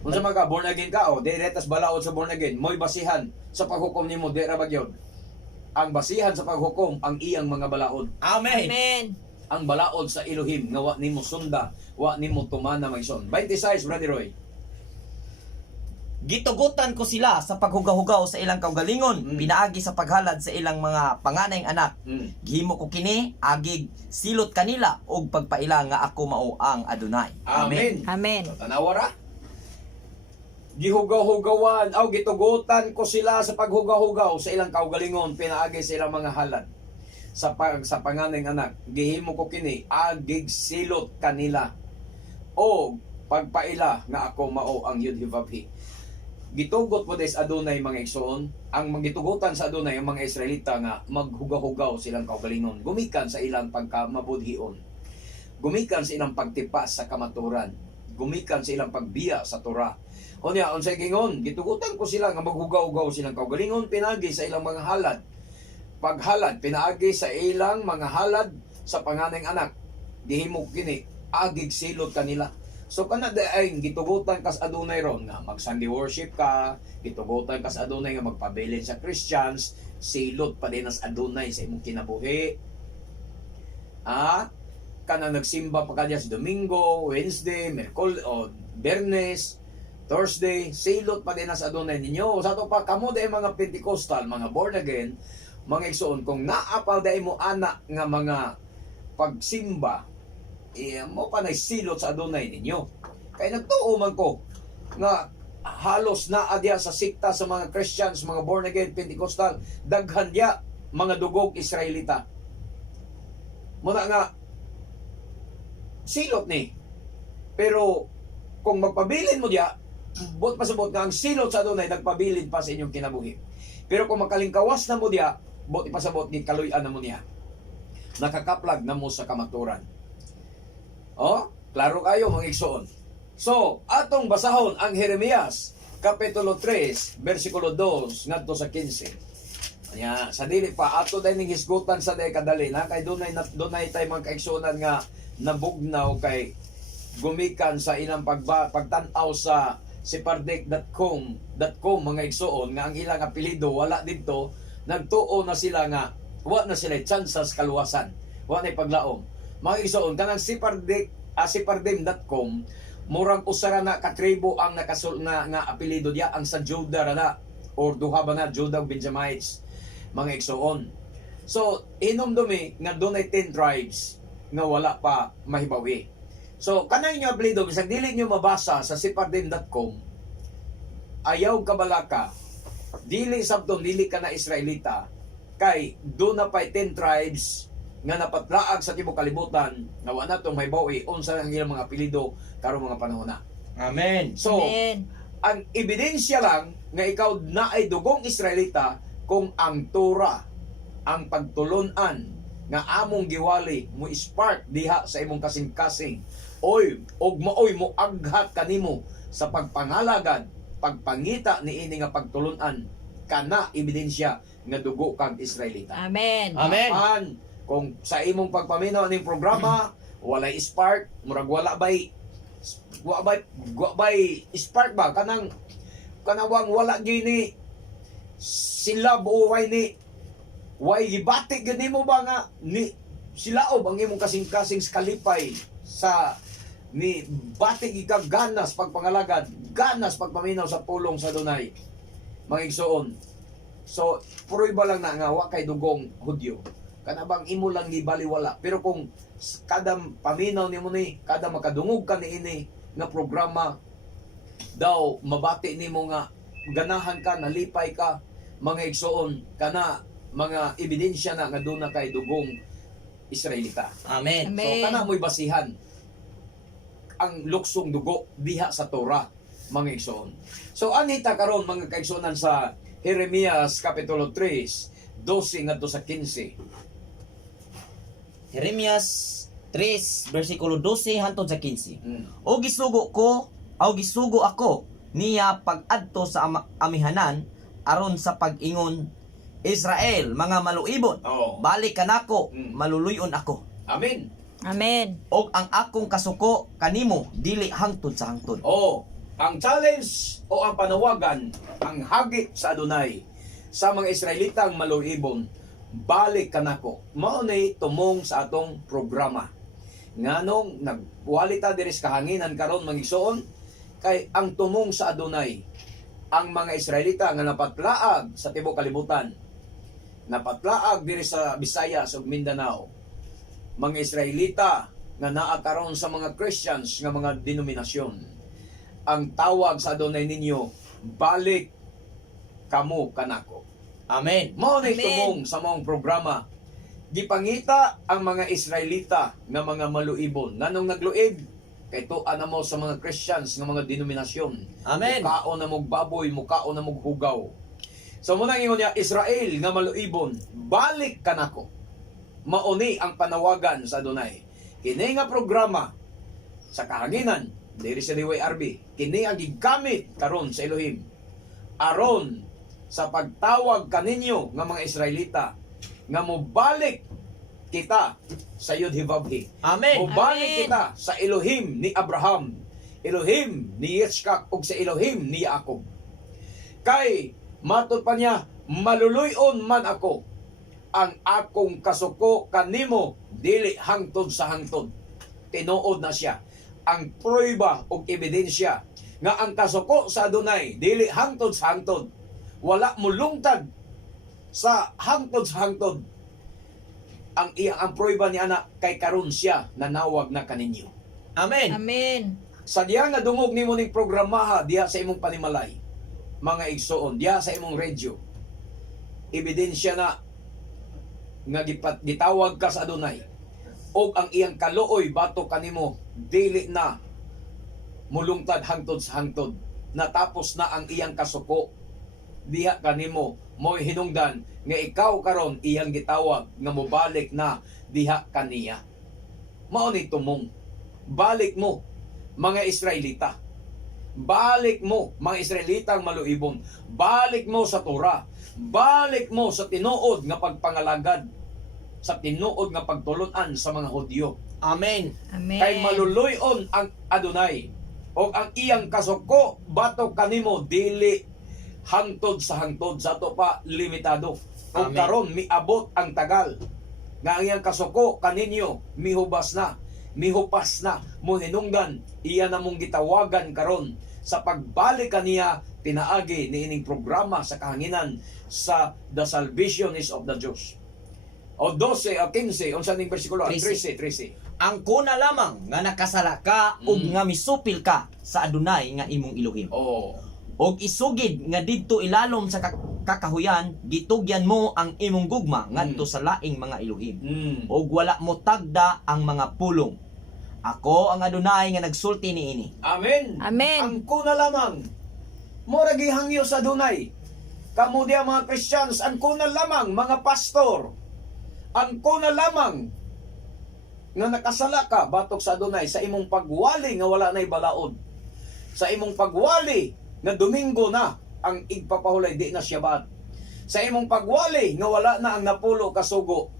Unsa man ka born again ka o di retas balaod sa born again, mo'y basihan sa paghukom nimo di ra ba yun? Ang basihan sa paghukom ang iyang mga balaod. Amen. Amen. Ang balaod sa Elohim nga wa nimo sunda, wa nimo tumana magson. 26 Brother Roy. Gitugutan ko sila sa paghugaw-hugaw sa ilang kaugalingon, pinaagi sa paghalad sa ilang mga panganayng anak. Gihimo ko kini agig silot kanila og pagpaila nga ako mao ang Adonai. Amen. Amen. Tanawara. Gihugaw-hugawan aw gitugutan ko sila sa paghugaw-hugaw sa ilang kaugalingon pinaagi sa ilang mga halad. Sa panganayng anak, gihimo ko kini agig silot kanila o pagpaila nga ako mao ang Yud-Heh-Vav-Heh. Gitugot mo des Adonai mga igsoon, ang magitugutan sa Adonai ang mga Israelita nga maghugaw-hugaw silang kaugalingon, gumikan sa ilang pagkamabudhion, gumikan sa ilang pagtipas sa kamaturan, gumikan sa ilang pagbiya sa Torah. Unya unsay gingon, gitugutan ko sila nga maghugaw-hugaw silang kaugalingon pinagi sa ilang mga halad. Paghalad pinaagi sa ilang mga halad sa panganayng anak. Gihimo kini agig silot kanila. So kana ay gitugutan kas Adonai ron nga mag Sunday worship ka, gitugutan kas Adonai nga magpabilin sa Christians, silot pa din as Adonai sa imong kinabuhi. Kana nagsimba pa kanya sa Domingo, Wednesday, Miyerkules o Biyernes, Thursday, silot pa din as Adonai ninyo. Sa to pa kamo day mga Pentecostal, mga born again, mga igsoon, kung naapal day mo anak nga mga pagsimba, mo pa na silot sa Adonai ninyo. Kaya nagtuo man ko nga halos na adya sa sikta sa mga Christians, mga born again Pentecostal, daghan dia mga dugog Israelita. Muna nga silot ni. Pero kung magpabilin mo dia, bot pasabot nga ang silot sa Adonai nagpabilin pa sa inyong kinabuhi. Pero kung makalingkawas na mo dia, bot ipasabot ni kaluyan na mo niya. Nakakaplag na mo sa kamaturan. Klaro kayo mga igsoon. So, atong basahon ang Jeremias kapitulo 3, versikulo 2 ngadto sa 15. Sa dili pa ato dai ning hisgutan sa day kadali na kay dunay tay mga kaigsuonan nga nabugnaw kay gumikan sa ilang pagtan-aw sa separdec.com mga igsoon nga ang ilang apelyido wala didto. Nagtuo na sila nga wa na sila chances kaluwasan, wa na paglaom. Mga igsoon kanang separdem.com murang usara na katribo ang nakasul nga apelyido diya ang sa Judah na or duha ba na Judah Benjamites mga igsoon. So hinumdumi nga dunay 10 tribes nga wala pa mahibawi. So kanang inyo apelyido bisag dili nyo mabasa sa separdem.com, ayaw kabalaka, dili sabton dili ka na Israelita kay do na pay 10 tribes nga napatlaag sa tibuok kalibutan nga wala tong mahibawi unsa ang ilang mga apelyido karong mga panahon na. Amen. So Amen. ang ebidensya lang nga ikaw na ay dugong Israelita kung ang Torah, ang pagtulunan nga among giwali mo spark diha sa imong kasing-kasing og maoy mo aghat kanimo sa pagpangalagad, pagpangita niini nga pagtulunan kana ebidensya nga dugo kang Israelita. Amen. Amen. Kung sa imong pagpaminaw ning programa walay spark, murag wala bay spark ba kanawang wala gini sila buhay ni way gibati gani mo ba nga ni silaob ang imong kasing-kasing kalipay sa ni batig ika ganas pagpangalagad, ganas pagpaminaw sa pulong sa Adonai. Mga igsoon. So, prueba lang na nga wa kay dugong Hudyo. Kanabang imo lang gibaliwala. Pero kung kada paminaw nimo ni, kada makadungog ka niini nga programa daw mabati nimo nga ganahan ka, nalipay ka, mga igsoon kana mga ebidensya na nga doon na kay dugong Israelita. Amen. So kana mo'y basihan ang luksong dugo diha sa Torah, mga igsoon. So anita karon mga kaigsoonan sa Jeremias Kapitulo 3, 12 ngadto sa 15. Jeremias 3, versikulo 12 hangtod sa 15. Mm. O gisugo ako niya pag-adto sa amihanan aron sa pag-ingon, Israel, mga maluibon, Oo. balik ka nako, Mm. maluluyon ako. Amen. Amen. Og ang akong kasuko kanimo dili hangtod sa hangtod. O, ang challenge o ang panawagan, ang hagit sa Adonai sa mga Israelitang maluibon, balik ka nako. Mao ni tumong sa atong programa. Nganong nagwalita diri sa kahanginan karon mga igsoon, kay ang tumong sa Adonai, ang mga Israelita nga napatlaag sa tibuok kalibutan, napatlaag diri sa Visayas ug Mindanao, mga Israelita nga naa karon sa mga Christians nga mga denominasyon, ang tawag sa Adonai ninyo, balik kamo kanako. Amen. Mao ni Amen. tumong sa maong programa. Gipangita ang mga Israelita nga mga maluibon. Nganong nagluib? Kay tuan na mo sa mga Christians nga mga denominasyon. Amen. Mukaon na mog baboy, mukaon na mog hugaw. So muna ingon niya, Israel nga maluibon, balik kanako. Mauni ang panawagan sa Adonai. Kini nga programa sa kahanginan diri sa DYRB, kini ang gigamit karon sa Elohim aron sa pagtawag kaninyo nga mga Israelita nga mobalik kita sa Yod-Heh-Vav-Heh. Amen. Mobalik Amen. kita sa Elohim ni Abraham, Elohim ni Yitzchak ug sa Elohim ni Jacob. Kay matod pa niya, maluluyon man ako, ang akong kasuko kanimo dili hangtod sa hangtod. Tinuod na siya ang prueba ug ebidensya nga ang kasuko sa Adonai dili hangtod sa hangtod. Wala mo lungtad sa hangtod sa hangtod. Ang prueba ni ana kay karon siya nanawag na kaninyo. Amen. Amen. Sa diha nga dungog nimo ning programaha diha sa imong panimalay, mga igsoon, diha sa imong radyo, ebidensya na nga gitawag ka sa Adonai og ang iyang kaluoy bato kanimo dili na mulungtad hangtod sa hangtod, natapos na ang iyang kasuko diha kanimo mo'y hinungdan nga ikaw karon iyang gitawag nga mobalik na diha kaniya. Mao ni tumong, balik mo mga Israelita, balik mo mga Israelitang maluibon, balik mo sa Torah, balik mo sa tinuod nga pagpangalagad, sa tinuod nga pagtulunan sa mga Hudyo. Amen. Amen. Kay maluluyon ang Adonai o ang iyang kasuko bato kanimo dili hangtod sa hangtod, sa to pa limitado. O Amen. karon miabot ang tagal nga ang iyang kasuko kaninyo mihupas na mo hinungdan iya na mong gitawagan karon sa pagbalik kaniya pinaagi niining programa sa kahanginan sa The Salvation is of the Jews. O 12 o 15 unsa ning bersikulo 13. Ang kuna lamang nga nakasala ka ug nga misupil ka sa Adonai nga imong Elohim. Oh. Og isugid nga didto ilalom sa kakahuyan, gitugyan mo ang imong gugma ngadto sa laing mga Elohim. Og wala mo tagda ang mga pulong. Ako ang Adonai nga nagsulti niini. Amen. Amen. Ang kuna lamang mura gihangyo sa Adonai. Kamo diya mga Christians, ang kuna lamang mga pastor. Ang kuna lamang nga nakasala ka batok sa Adonai sa imong pagwali nga wala nay balaod. Sa imong pagwali nga Domingo na ang igpapahulay di na Shabbat. Sa imong pagwali nga wala na ang napulo kasugo.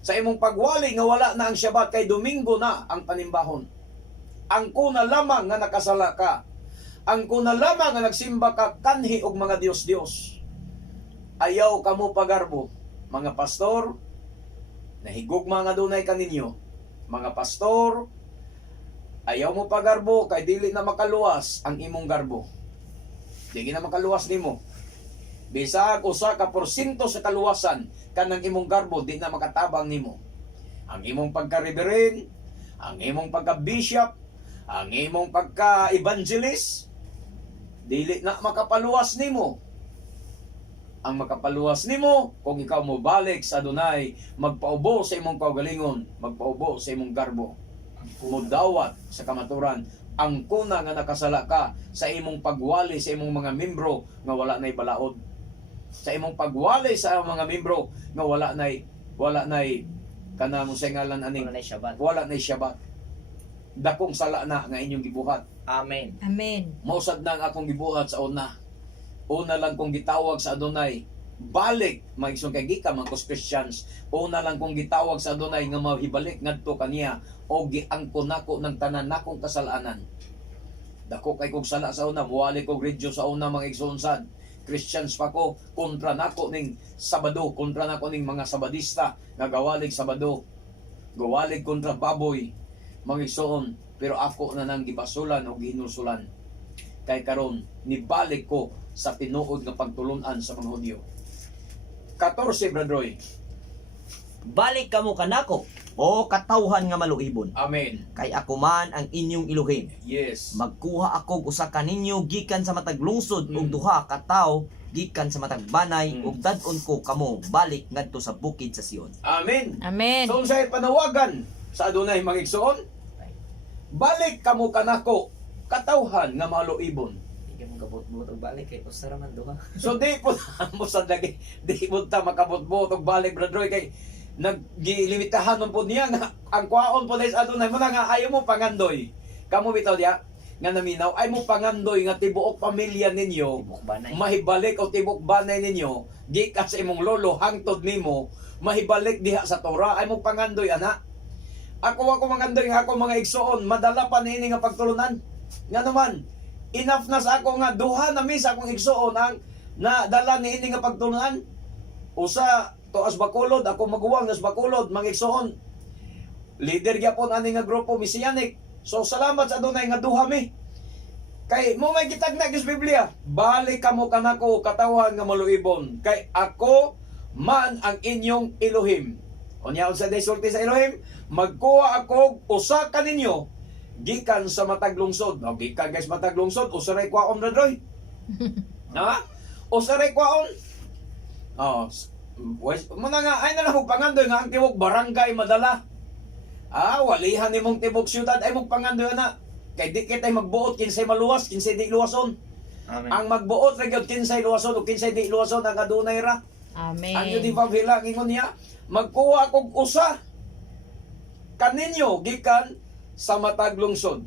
Sa imong pagwali nga wala na ang Shabbat kay Domingo na ang panimbahon. Ang kuna lamang nga nakasala ka. Ang kuna lamang nga nagsimba ka kanhi og mga Dios-Dios. Ayaw kamo pagarbo, mga pastor, nahigugma nga dunay kaninyo, mga pastor, Ayaw mo pa garbo kay dili na makaluwas ang imong garbo. Dili na makaluwas nimo. Bisag usa ka porsyento sa kaluwasan kanang imong garbo di na makatabang nimo. Ang imong pagka-reverend, ang imong pagka-bishop, ang imong pagka-evangelist, dili na makapaluwas nimo. Ang makapaluwas nimo kung ikaw mo balik sa Adonai, magpaubo sa imong kaugalingon, magpaubo sa imong garbo. Mudawat sa kamaturan ang kuna nga nakasala ka sa imong pagwali sa imong mga membro nga wala nay balaod, sa imong pagwali sa mga membro nga wala nay kanang sa ngalan aning wala nay Shabbat. Dakong sala na nga inyong gibuhat. Amen. Amen. Mausad na ang akong gibuhat sa una lang kong gitawag sa Adonai balik maigsoon kay gikan man kos Christians. Una lang kong gitawag sa Adonai nga mahibalik ngadto kaniya o giangko nako ng tanan nakong kasalanan. Dako kay kog sala sa una, muwali kog radyo sa una mga igsoon sad. Christians pa ko, kontra nako ning Sabado, kontra nako ning mga Sabadista nga gawalig Sabado. Gawalig kontra baboy mga igsoon, pero ako na nang gibasulan o gihinusulan. Kay karon nibalik ko sa tinuod nga pagtulunan sa mga Hudyo. 14 Bradroy. Balik kamo kanako o katawhan nga maluibon. Amen. Kay ako man ang inyong Elohim. Yes. Magkuha ako usa ka ninyo gikan sa matag lungsod ug duha ka tawo gikan sa matag banay ug dad-on ko kamo balik ngadto sa bukid sa Sion. Amen. Amen. So unsay panawagan sa Adonai mga igsoon? Balik kamo kanako katawhan nga maluibon. Di mo kabot-bot og balik kay usara man duha. So di po mo sa lagi, di po ta makabot-bot og balik Bradroy kay naggilimitahan man po niya nga ang kwaon po sa Adonai mo na nga ayaw mo pangandoy. Kamo bitaw diya nga naminaw ay mo pangandoy nga tibuok pamilya ninyo Tibok banay. mahibalik o tibok banay ninyo gikan sa imong lolo hangtod nimo mahibalik diha sa Torah ay mo pangandoy ana. Ako mangandoy nga ako mga igsoon madala pa niini nga pagtulunan. Nga naman enough na sa ako nga duha na mi sa akong igsoon ang na dala niini nga pagtulunan. Usa to as Bacolod, ako maguwang as Bacolod, mga igsoon. Leader gyapon ani nga grupo Messianic. So salamat sa Adonai nga duha mi. Kay mo may kitag na gis Biblia, balik kamo kanako katawhan nga maluibon. Kay ako man ang inyong Elohim. Unya unsa day sulti sa Elohim? Magkuha ako usa ka ninyo gikan sa matag lungsod. O gikan guys matag lungsod, usaray kwaon Bradroy. Ha? Usaray kwaon. Oh, muna nga, ay na lang pangandoy nga ang tibok barangay madala. Walihan ni mong tibok syudad ay mong pangandoy na. Kay di kita'y magbuot, kinsay maluwas, kinsay di luwason. Amen. Ang magbuot, nagyot kinsay luwason o kinsay di luwason, ang adunay ra. Amen. Ang yun di ba bilang, ingon niya, magkuha kong usa kaninyo gikan sa matag lungsod.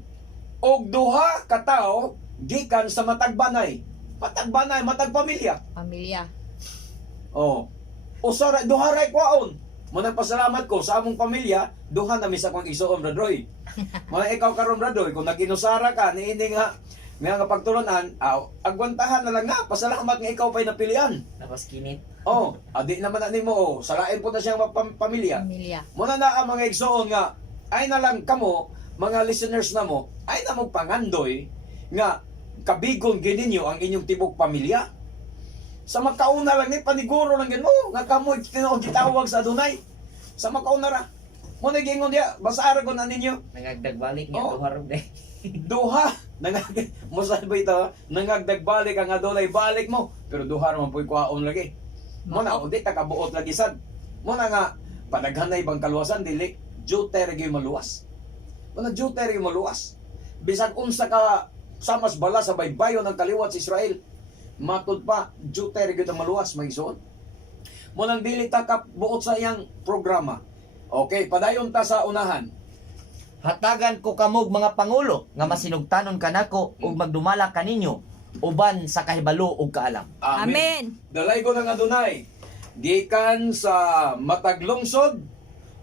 Og duha katao gikan sa matag banay. Matag banay, matag pamilya. Pamilya. Oh. Usa duha ray kwaon. Mo nagpasalamat ko sa among pamilya, duha na mi sa akong igsoon Bradroy. Mga ikaw karon Bradroy, kung naginusara ka niini nga pagtulunan, agwantahan na lang nga, pasalamat nga ikaw pa'y napilian. Tapos kinit. Oh, adi naman na nimo salain po na siyang pamilya. Pamilya. Muna na ang mga igsoon nga, ay na lang kamo, mga listeners na mo, ay na mong pangandoy nga kabigon gininyo ang inyong tibok pamilya. Sa makauna lang ni paniguro lang gino nga kamoy gitawag sa Adonai. Sa makauna ra. Mo nagingon dia, basa ara ko na ninyo. Nangagdag balik niya Oh. duha rog day. Duha mo sabi ito, nangagdag balik ang Adonai balik mo, pero duha ra man puy kwaon lagi. Mo na undi ta kabuot lagi sad. Mo na nga padaghanay bang kaluwasan dili juter gyud maluwas. Mo na juter gyud maluwas. Bisag unsa ka samas bala sa baybayon ng kaliwat sa Israel. Matud pa, juter gyud ang maluwas may isuon. Mo nang dili ta ka buot sa iyang programa. Okay, padayon ta sa unahan. Hatagan ko kamog mga pangulo nga masinugtanon kanako ug magdumala kaninyo uban sa kahibalo ug kaalam. Amen. Dalay ko ng Adonai gikan sa matag lungsod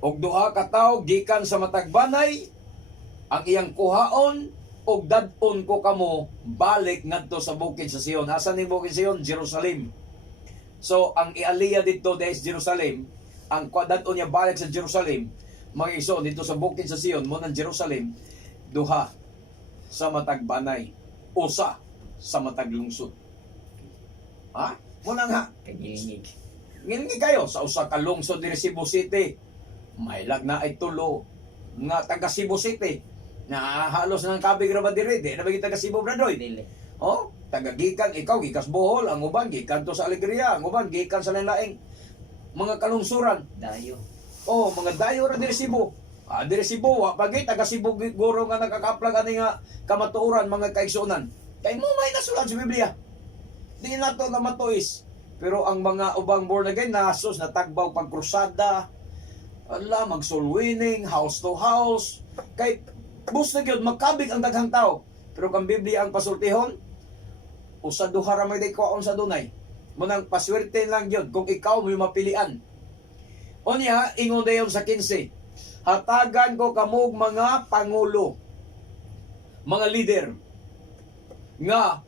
og duha ka tawo gikan sa matag banay ang iyang kuhaon og dad-on ko kamo balik ngadto sa bukid sa Sion. Asan ni bukid Sion? Jerusalem. So ang ialiya dito is Jerusalem. Ang dad-on niya balik sa Jerusalem. Mga iso dito sa bukid sa Sion mo ng Jerusalem. duha sa matag banay, usa sa matag lungsod. Ha? Muna nga, Kagilingig. ngilngi kayo sa usa ka lungsod diri Cebu City. May lag na ay tulo nga taga Cebu City. Na halos nang kabig ra ba diri, di na ba kita taga Cebu Bradoy? Dili. Oh, taga gikan ikaw gikas Bohol, ang uban gikan to sa Alegria, ang uban gikan sa lain-laing mga kalungsuran. Dayo. Oh, mga dayo ra diri Cebu. Diri Cebu, wa pagi taga Cebu guro nga nakakaplag ani nga kamatuoran mga kaigsunan. Kay mo may nasulat sa Biblia. Di na to na matuis. Pero ang mga ubang born again nasos natagbaw pagkrusada, ala mag soul winning, house to house. Kay bus na gyud makabig ang daghang tao. Pero kang Biblia ang pasultihon, usa duha ra may kwaon sa dunay. Munang paswerte lang gyud kung ikaw mo mapilian. Unya ingon dayon sa 15. Hatagan ko kamog mga pangulo, mga leader nga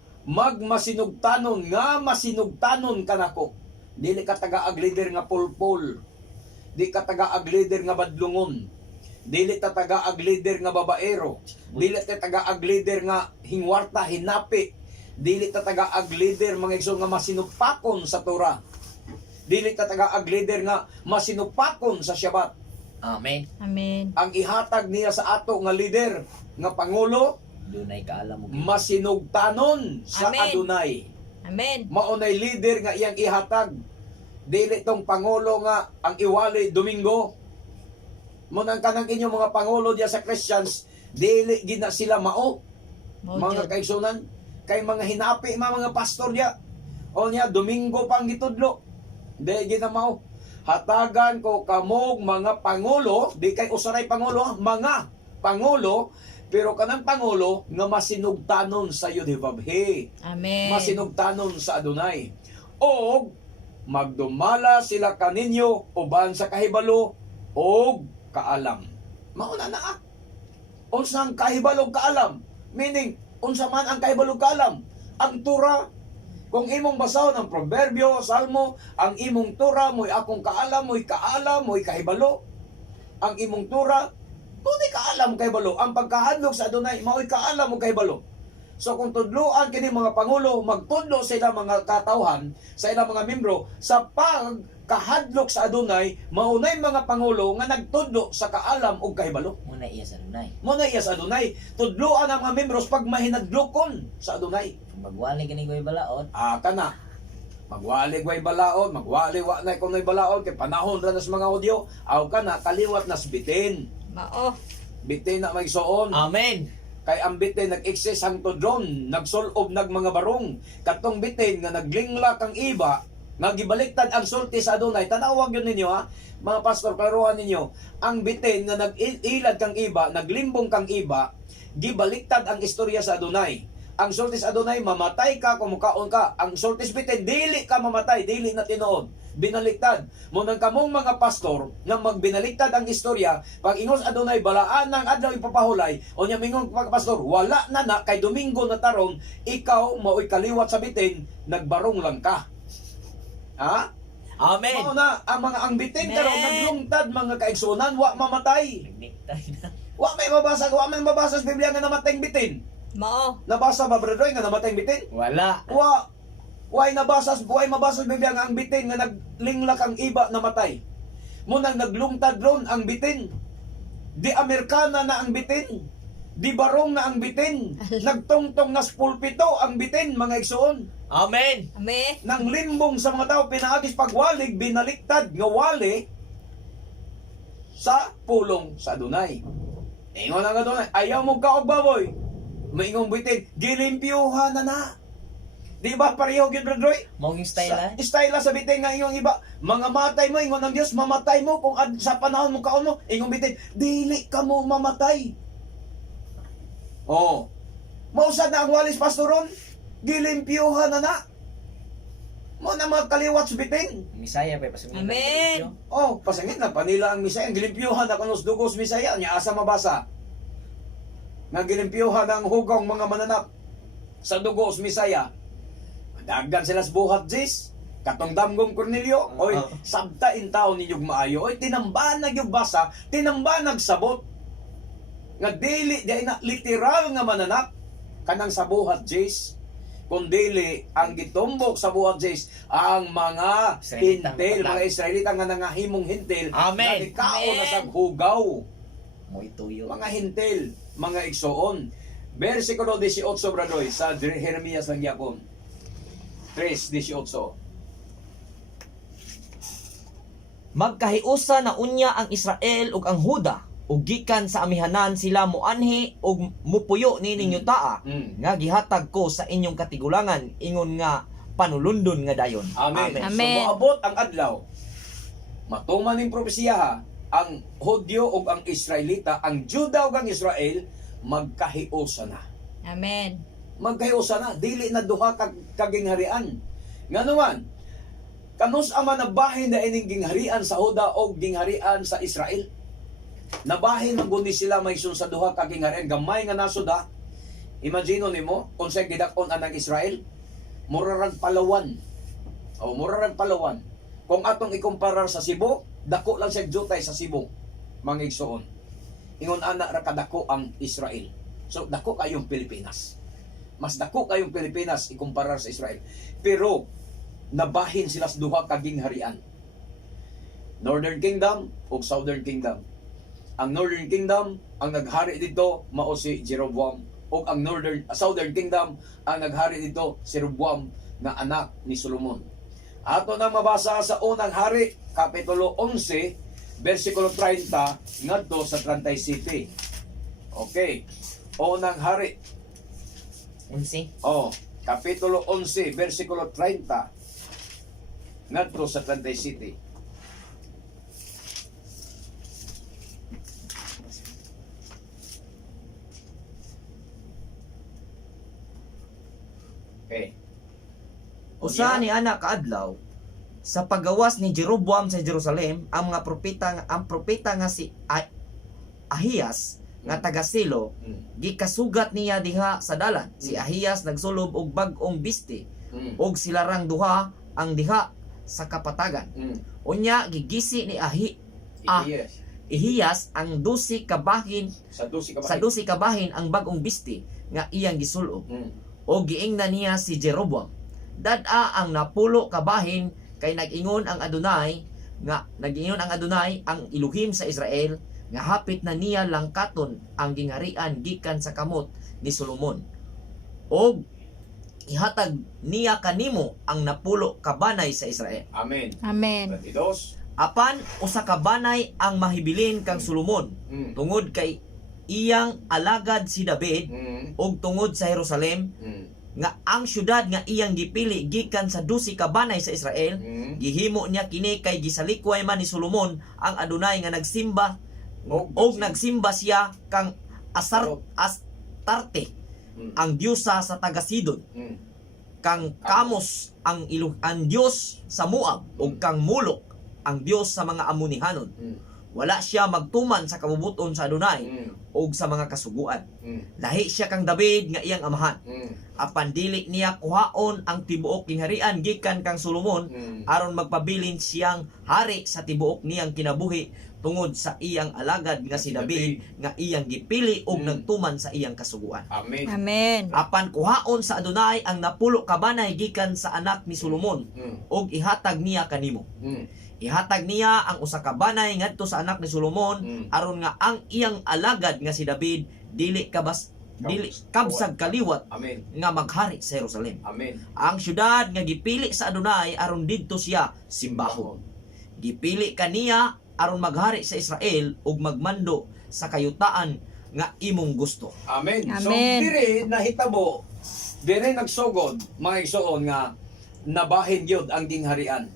masinugtanon kanako. Dili ka taga-ag leader nga pulpul. Di ka taga-ag leader nga badlungon. Dili ta taga-ag leader nga babaero. Dili ta taga-ag leader nga hingwarta, hinapi. Dili ta taga-ag leader mga igsoon nga masinupakon sa Torah. Dili ta taga-ag leader nga masinupakon sa Shabbat. Amen. Amen. Ang ihatag niya sa ato nga leader nga pangulo, Dunay kaalam mo. masinugtanon sa Amen. Adunay. Amen. Maunay leader nga iyang ihatag. Dili tong pangulo nga ang iwali Domingo. Munang kanang inyong mga pangulo diya sa Christians, dili gina sila mao. Mga Mawjud. kaigsunan, kay mga hinapi mga pastor diya. O niya Domingo pang gitudlo. Di gina mao. Hatagan ko kamog mga pangulo, di kay usaray pangulo, mga pangulo, pero kanang pangulo nga masinugtanon sa Yudhivabhe. Amen. Masinugtanon sa Adunay. O magdumala sila kaninyo uban sa kahibalo o kaalam. Mauna na. Unsa ang kahibalo kaalam? Meaning, unsa man ang kahibalo kaalam? Ang Torah. Kung imong basahon ang proverbio, salmo, ang imong Torah mo'y akong kaalam, mo'y kahibalo. Ang imong Torah, mo'y kaalam kahibalo. Ang pagkahadlok sa Adunay, mo'y kaalam mo kahibalo. So kung tudloan kini mga pangulo, magtudlo sa ilang mga katawhan, sa ilang mga membro, sa pagkahadlok sa Adunay, maunay mga pangulo nga nagtudlo sa kaalam o kahibalo. Muna iya sa Dunay. Muna iya sa Adunay, tudloan ang mga membros pag mahinadlokon sa Adunay. Kung magwali gani ko balaod. Kana. Magwali way balaod, magwali wa na kunoy balaod kay panahon ra nas mga audio, aw kana kaliwat nas bitin. Mao. Bitin na may soon. Amen. Kay ang bitin nag-exist ang tudron, nagsulob nag mga barong. Katong bitin nga naglingla kang iba, nga gibaliktad ang sulti sa Adunay. Tanawag yun ninyo ha, mga pastor, klaruhan ninyo. Ang bitin nga nag-ilad kang iba, naglimbong kang iba, gibaliktad ang istorya sa Adunay. Ang sulti sa Adunay, mamatay ka kung mukaon ka. Ang sulti sa bitin, dili ka mamatay, dili na tinuod. Binaliktad. Munang kamong mga pastor nga magbinaliktad ang istorya, pag ingos Adunay balaan ng adlaw ipapahulay, o nya mingon mga pastor, wala na kay Domingo na taron, ikaw mao'y kaliwat sa bitin, nagbarong lang ka. Ha? Amen. Mao na ang mga ang bitin karon Amen. naglungtad mga kaigsunan, wa mamatay. Nagniktay na. Wa may mabasa sa Biblia nga namatay ang bitin. Mao. Nabasa ba brother nga namatay ang bitin? Wala. Way mabasa sa Biblia nga ang bitin nga naglinglak ang iba namatay. Munang naglungtad ron ang bitin. Di Amerikana na ang bitin. Di barong na ang bitin. Nagtungtong nas pulpito ang bitin mga igsoon. Amen. Amen. Nang limbong sa mga tao pinaagis pagwalig binaliktad nga wali sa pulong sa Adunay. Ingon ang Adunay, ayaw mo kaog baboy. Maingong bitin, gilimpyuhan na. Di ba pareho gyud brother? Mong style ha. Style sa bitin nga iyong iba. Mga matay mo, ingon ng Diyos, mamatay mo kung sa panahon mo kaon mo. Ingon bitin, dili ka mo mamatay. Oh. Mausad na ang walis pastoron, gilimpyuhan na. Mo na mga kaliwat sa bitin. Misaya pa pasungin. Amen. Oh, pasangit na panila ang misaya, ang gilimpyuhan na kanos dugos misaya, niya asa mabasa. Nga gilimpyuhan ang hugong mga mananap sa dugos misaya. Dagdan sila sa buhat jis. Katong damgong Cornelio, oy, sabta in taon ninyong maayo, oy, tinambanag yung basa, tinambanag sabot. nga dili di na literal nga mananak kanang sa buhat Jace, kundili ang gitumbok sa buhat Jace ang mga Israelita, hintil, mga mga Israelita nga nangahimong hintil, Amen. nga ikao na Amen. sa hugaw, Mo'y tuyo. mga hintil, mga igsoon. Versikulo 18 bradoy sa Jeremias lang yapon. 3:18. Magkahiusa na unya ang Israel ug ang Huda ug gikan sa amihanan sila moanhi ug mupuyo nining yutaa nga gihatag ko sa inyong katigulangan ingon nga panulundon nga dayon. Amen. Amen. So moabot ang adlaw. Matuman ning propesiya ha, ang Hudyo ug ang Israelita, ang Juda ug ang Israel magkahiusa na. Amen. Magkahiusa na, dili na duha ka kagingharian. Nganuman, kanus ama nabahin na ining gingharian sa Huda o gingharian sa Israel. Nabahin man guni sila maysun sa duha ka gingharian, gamay nga nasod ha. Imagino nimo kung sa gidakon anang Israel, murarag Palawan. O murarag Palawan. Kung atong ikumparar sa Cebu, dako lang siya jutay sa Cebu. Mga igsoon. Ingon ana ra kadako ang Israel. So dako kayong Pilipinas. Mas dako kayong Pilipinas ikumparar sa Israel. Pero nabahin sila sa duha ka gingharian. Northern Kingdom ug Southern Kingdom. Ang Northern Kingdom ang naghari dito mao si Jeroboam, ug ang Southern Kingdom ang naghari dito si Rehoboam nga anak ni Solomon. Ato nang mabasa sa unang hari kapitulo 11 versikulo 30 ngadto sa 37. Okay. Unang hari. Unsi. Kapitulo 11 versikulo 30 ngadto sa 37. Okay. Usa ni ana kaadlaw sa paggawas ni Jeroboam sa Jerusalem ang mga propeta nga si Ahiyas nga taga Silo gikasugat niya diha sa dalan. Si Ahiyas nagsulob og bag-ong biste og silarang duha ang diha sa kapatagan. Unya gigisi ni Yes. Ahiyas ang 12 kabahin Sa 12 ka sa 12 kabahin ang bag-ong biste nga iyang gisulob. O giingnan niya si Jeroboam. Dad-a ang napulo kabahin kay nag-ingon ang Adonai ang Elohim sa Israel nga hapit na niya langkaton ang gingharian gikan sa kamot ni Solomon. Og ihatag niya kanimo ang napulo kabanay sa Israel. Amen. Amen. 22. Apan usa ka banay ang mahibilin kang Solomon tungod kay iyang alagad si David og tungod sa Jerusalem nga ang syudad nga iyang gipili gikan sa 12 ka banay sa Israel, gihimo niya kini kay gisalikway man ni Solomon ang Adonai nga nagsimba og nagsimba siya kang Astarte ang diyosa sa taga Sidon, kang Kamos ang Diyos sa Moab ug kang Molok ang Diyos sa mga Amonihanon. Wala siya magtuman sa kabubuton sa Adonai o sa mga kasuguan. Lahi siya kang David nga iyang amahan. Apan dili niya kuhaon ang tibuok gingharian gikan kang Solomon aron magpabilin siyang hari sa tibuok niyang kinabuhi tungod sa iyang alagad nga si David nga iyang gipili og nagtuman sa iyang kasuguan. Amen. Amen. Apan kuhaon sa Adonai ang napulo kabanay gikan sa anak ni Solomon og ihatag niya kanimo. Ihatag niya ang usa ka banay ngadto sa anak ni Solomon aron nga ang iyang alagad nga si David dili kabsag kaliwat Amen. nga maghari sa Jerusalem. Amen. Ang syudad nga gipili sa Adonai aron didto siya simbahon. Gipili kaniya aron maghari sa Israel ug magmando sa kayutaan nga imong gusto. Amen. So Amen. diri nahitabo, diri nagsugod mga igsoon nga nabahin gyud ang gingharian.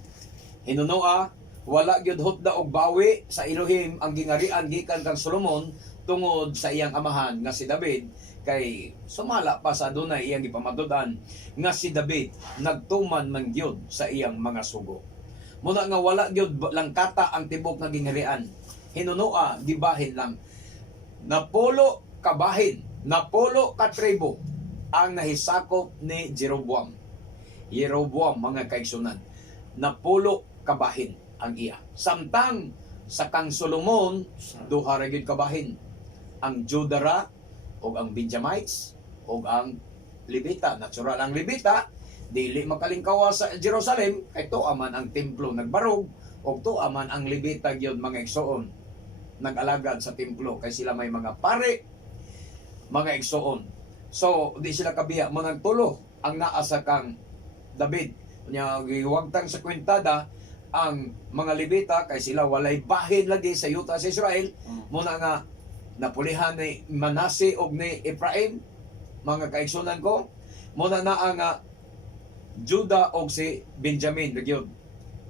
Hinunoa, wala gyud hutda og bawi sa Elohim ang gingharian gikan kang Solomon tungod sa iyang amahan nga si David, kay sumala pa sa Adonai iyang gipamatud-an nga si David nagtuman man gyud sa iyang mga sugo. Muna nga wala gyud langkata ang tibok nga gingharian. Hinunoa, gibahin lang. Napulo kabahin, napulo ka tribo ang nahisakop ni Jeroboam. Mga kaigsunan. Napulo kabahin ang iya. Samtang sa kang Solomon, duha ra gyud kabahin. ang Judara o ang Benjamites o ang Levita. Natural ang Levita, dili makalingkawa sa Jerusalem, kay to aman ang templo nagbarog, o to aman ang Levita gyud mga igsoon nag-alagad sa templo, kay sila may mga pare, mga igsoon. So, di sila kabiya mo nagtulo ang naa sa kang David. Nya giwagtang sa kwentada ang mga Levita kay sila walay bahin lagi sa yuta sa Israel. Muna nga napulihan ni Manase og ni Ephraim, mga kaigsunan ko. Muna na ang Juda og si Benjamin nagyod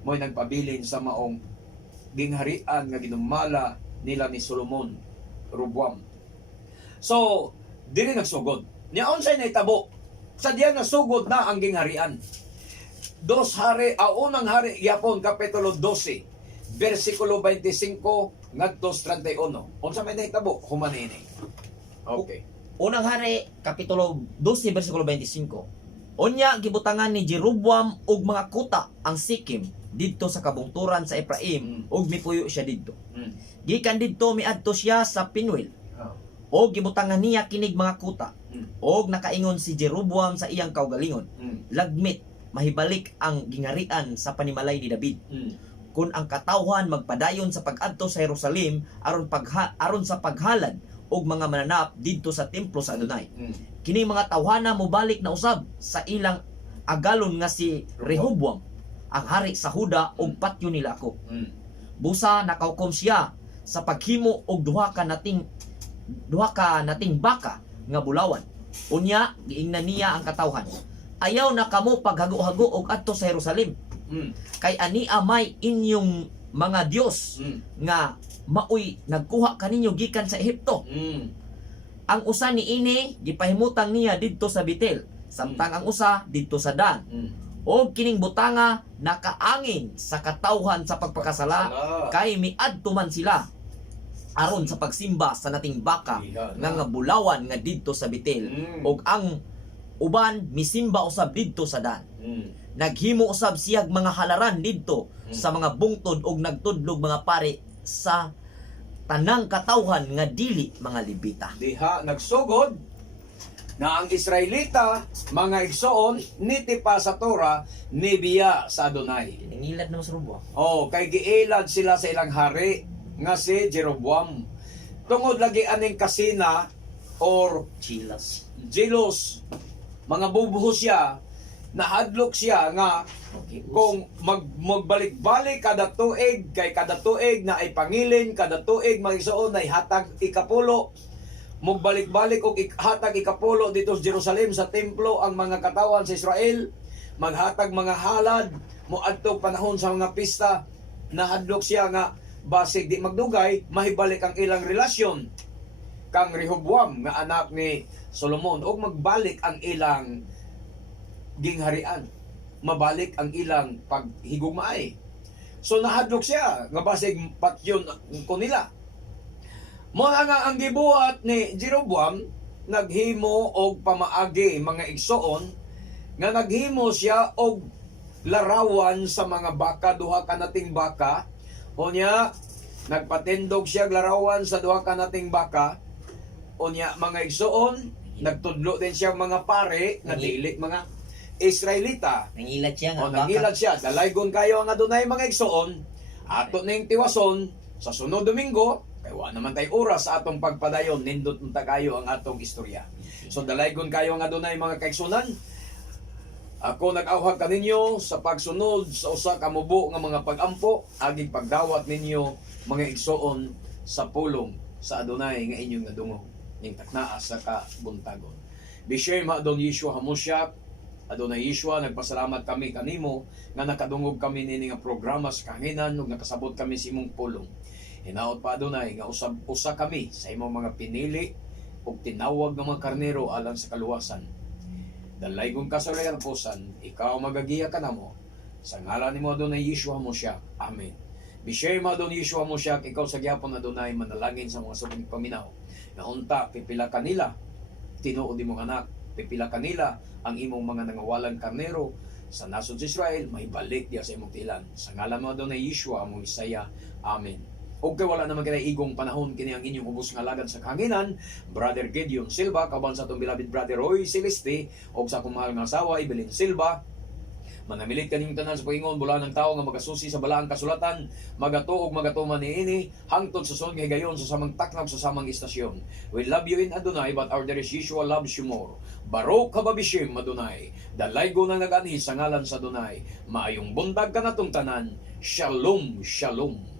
mo'y nagpabilin sa maong gingharian nga ginumala nila ni Solomon, Roboam. So, dili nagsugod. Nya unsay nahitabo? Sa diya nasugod na ang gingharian. Unang hari yapon kapitulo 12, versikulo 25 ngadto 31. Unsa may nahitabo? Humanini. Okay. Unang Hari, Kapitulo 12, versikulo 25. Unya, gibutangan ni Jeroboam og mga kuta ang Sikim didto sa kabungturan sa Ephraim og mipuyo siya didto. Gikan didto miadto siya sa Penuel. Og gibutangan niya kinig mga kuta. Og nakaingon si Jeroboam sa iyang kaugalingon. Lagmit mahibalik ang gingarian sa panimalay ni David. Kung ang katawhan magpadayon sa pag-adto sa Jerusalem aron sa paghalad og mga mananap didto sa templo sa Adonai. Kini mga tawhana mobalik na usab sa ilang agalon nga si Rehoboam, ang hari sa Huda og patyo nila ako. Busa nakaukom siya sa paghimo og duha ka nating baka nga bulawan. Unya giingnan niya ang katawhan. Ayaw na kamo paghago-hago og adto sa Jerusalem. Kay ani amay inyong mga Dios nga maoy nagkuha kaninyo gikan sa Ehipto. Ang usa ni ini gipahimutang niya didto sa Betel, samtang ang usa didto sa Dan. O kining butanga nakaangin sa katawhan sa pagpakasala kay miadto man sila aron sa pagsimba sa nating baka nga bulawan nga didto sa Betel. Og ang uban misimba usab didto sa Dan. Naghimo usab siyag mga halaran didto sa mga bungtod og nagtudlog mga pare sa tanang katawhan nga dili mga Levita. Diha nagsugod na ang Israelita, mga igsoon, nitipa sa Torah, nibiya sa Adonai. Nangilad na mas rubo. Kay giilad sila sa ilang hari nga si Jeroboam. Tungod lagi aning kasina or jealous, mga bubuhos siya, nahadlok siya nga kung magbalik-balik kada tuig, kay kada tuig na ay pangilin, kada tuig magigsoon na ihatag ikapulo, magbalik-balik og hatag ikapulo dito sa Jerusalem sa templo ang mga katawan sa Israel, maghatag mga halad moadtong panahon sa mga pista. Nahadlok siya nga basig di magdugay mahibalik ang ilang relasyon kang Rehoboam nga anak ni Solomon og magbalik ang ilang gingharian, mabalik ang ilang paghigugmaay. So nahadlok siya nga basig patyon ko nila. Mo nga ang gibuhat ni Jeroboam, naghimo og pamaagi mga igsoon nga naghimo siya og larawan sa mga baka, duha ka nating baka. Unya nagpatindog siya larawan sa duha ka nating baka. Unya mga igsoon, nagtudlo din siya mga pare nga dili mga Israelita. Nangilad siya nga. Nangilad siya. Dalaygon kayo ang Adonai mga igsoon. Ato ning tiwason sa sunod Domingo. Kaya naman tayo oras sa atong pagpadayon. Nindot unta kayo ang atong istorya. So dalaygon kayo ang Adonai mga kaigsunan. Ako nag-awhag kaninyo sa pagsunod sa usa ka mubo nga mga pagampo. Aging pagdawat ninyo mga igsoon sa pulong sa Adonai nga inyong nadungog. Ning taknaa sa kabuntagon. Bishay maadon Yeshua Hamusyak. Adonai Yeshua, nagpasalamat kami kanimo nga nakadungog kami nini nga programa sa kahanginan ug nakasabot kami sa imong pulong. Hinaot pa Adonai nga usa kami sa imong mga pinili ug tinawag nga mga karnero alang sa kaluwasan. Dalaygon ka sa katapusan, ikaw magagiya kanamo. Sa ngalan nimo Adonai Yeshua Hamusyak. Amen. Bishay mo Adonai Yeshua Hamusyak, ikaw sa gyapon Adonai manalangin sa mga subing paminaw. Nga unta pipila kanila tinuod imong anak, pipila kanila ang imong mga nangawalang karnero sa nasod sa Israel, may balik diya sa imong tilan. Sa ngalan mo Adonai Yeshua, among Isaya. Amen. O kay wala naman kinay igong panahon kini ang inyong ubos nga lagad sa kahanginan, Brother Gideon Silva, kaban sa atong beloved Brother Roy Celeste, o sa akong mahal nga asawa, Evelyn Silva. Manamilit kaning tanan sa paingon bula ng tao nga magasusi sa balaang kasulatan, magatuog magatuman niini hangtod sa sunod nga higayon sa samang taknab sa samang istasyon. We love you in Adonai, but our dearest Yeshua loves you more. Barok kababishim Adonai, dalaygo nang nag-anhi sa ngalan sa Adonai. Maayong buntag ka natong tanan. Shalom, shalom.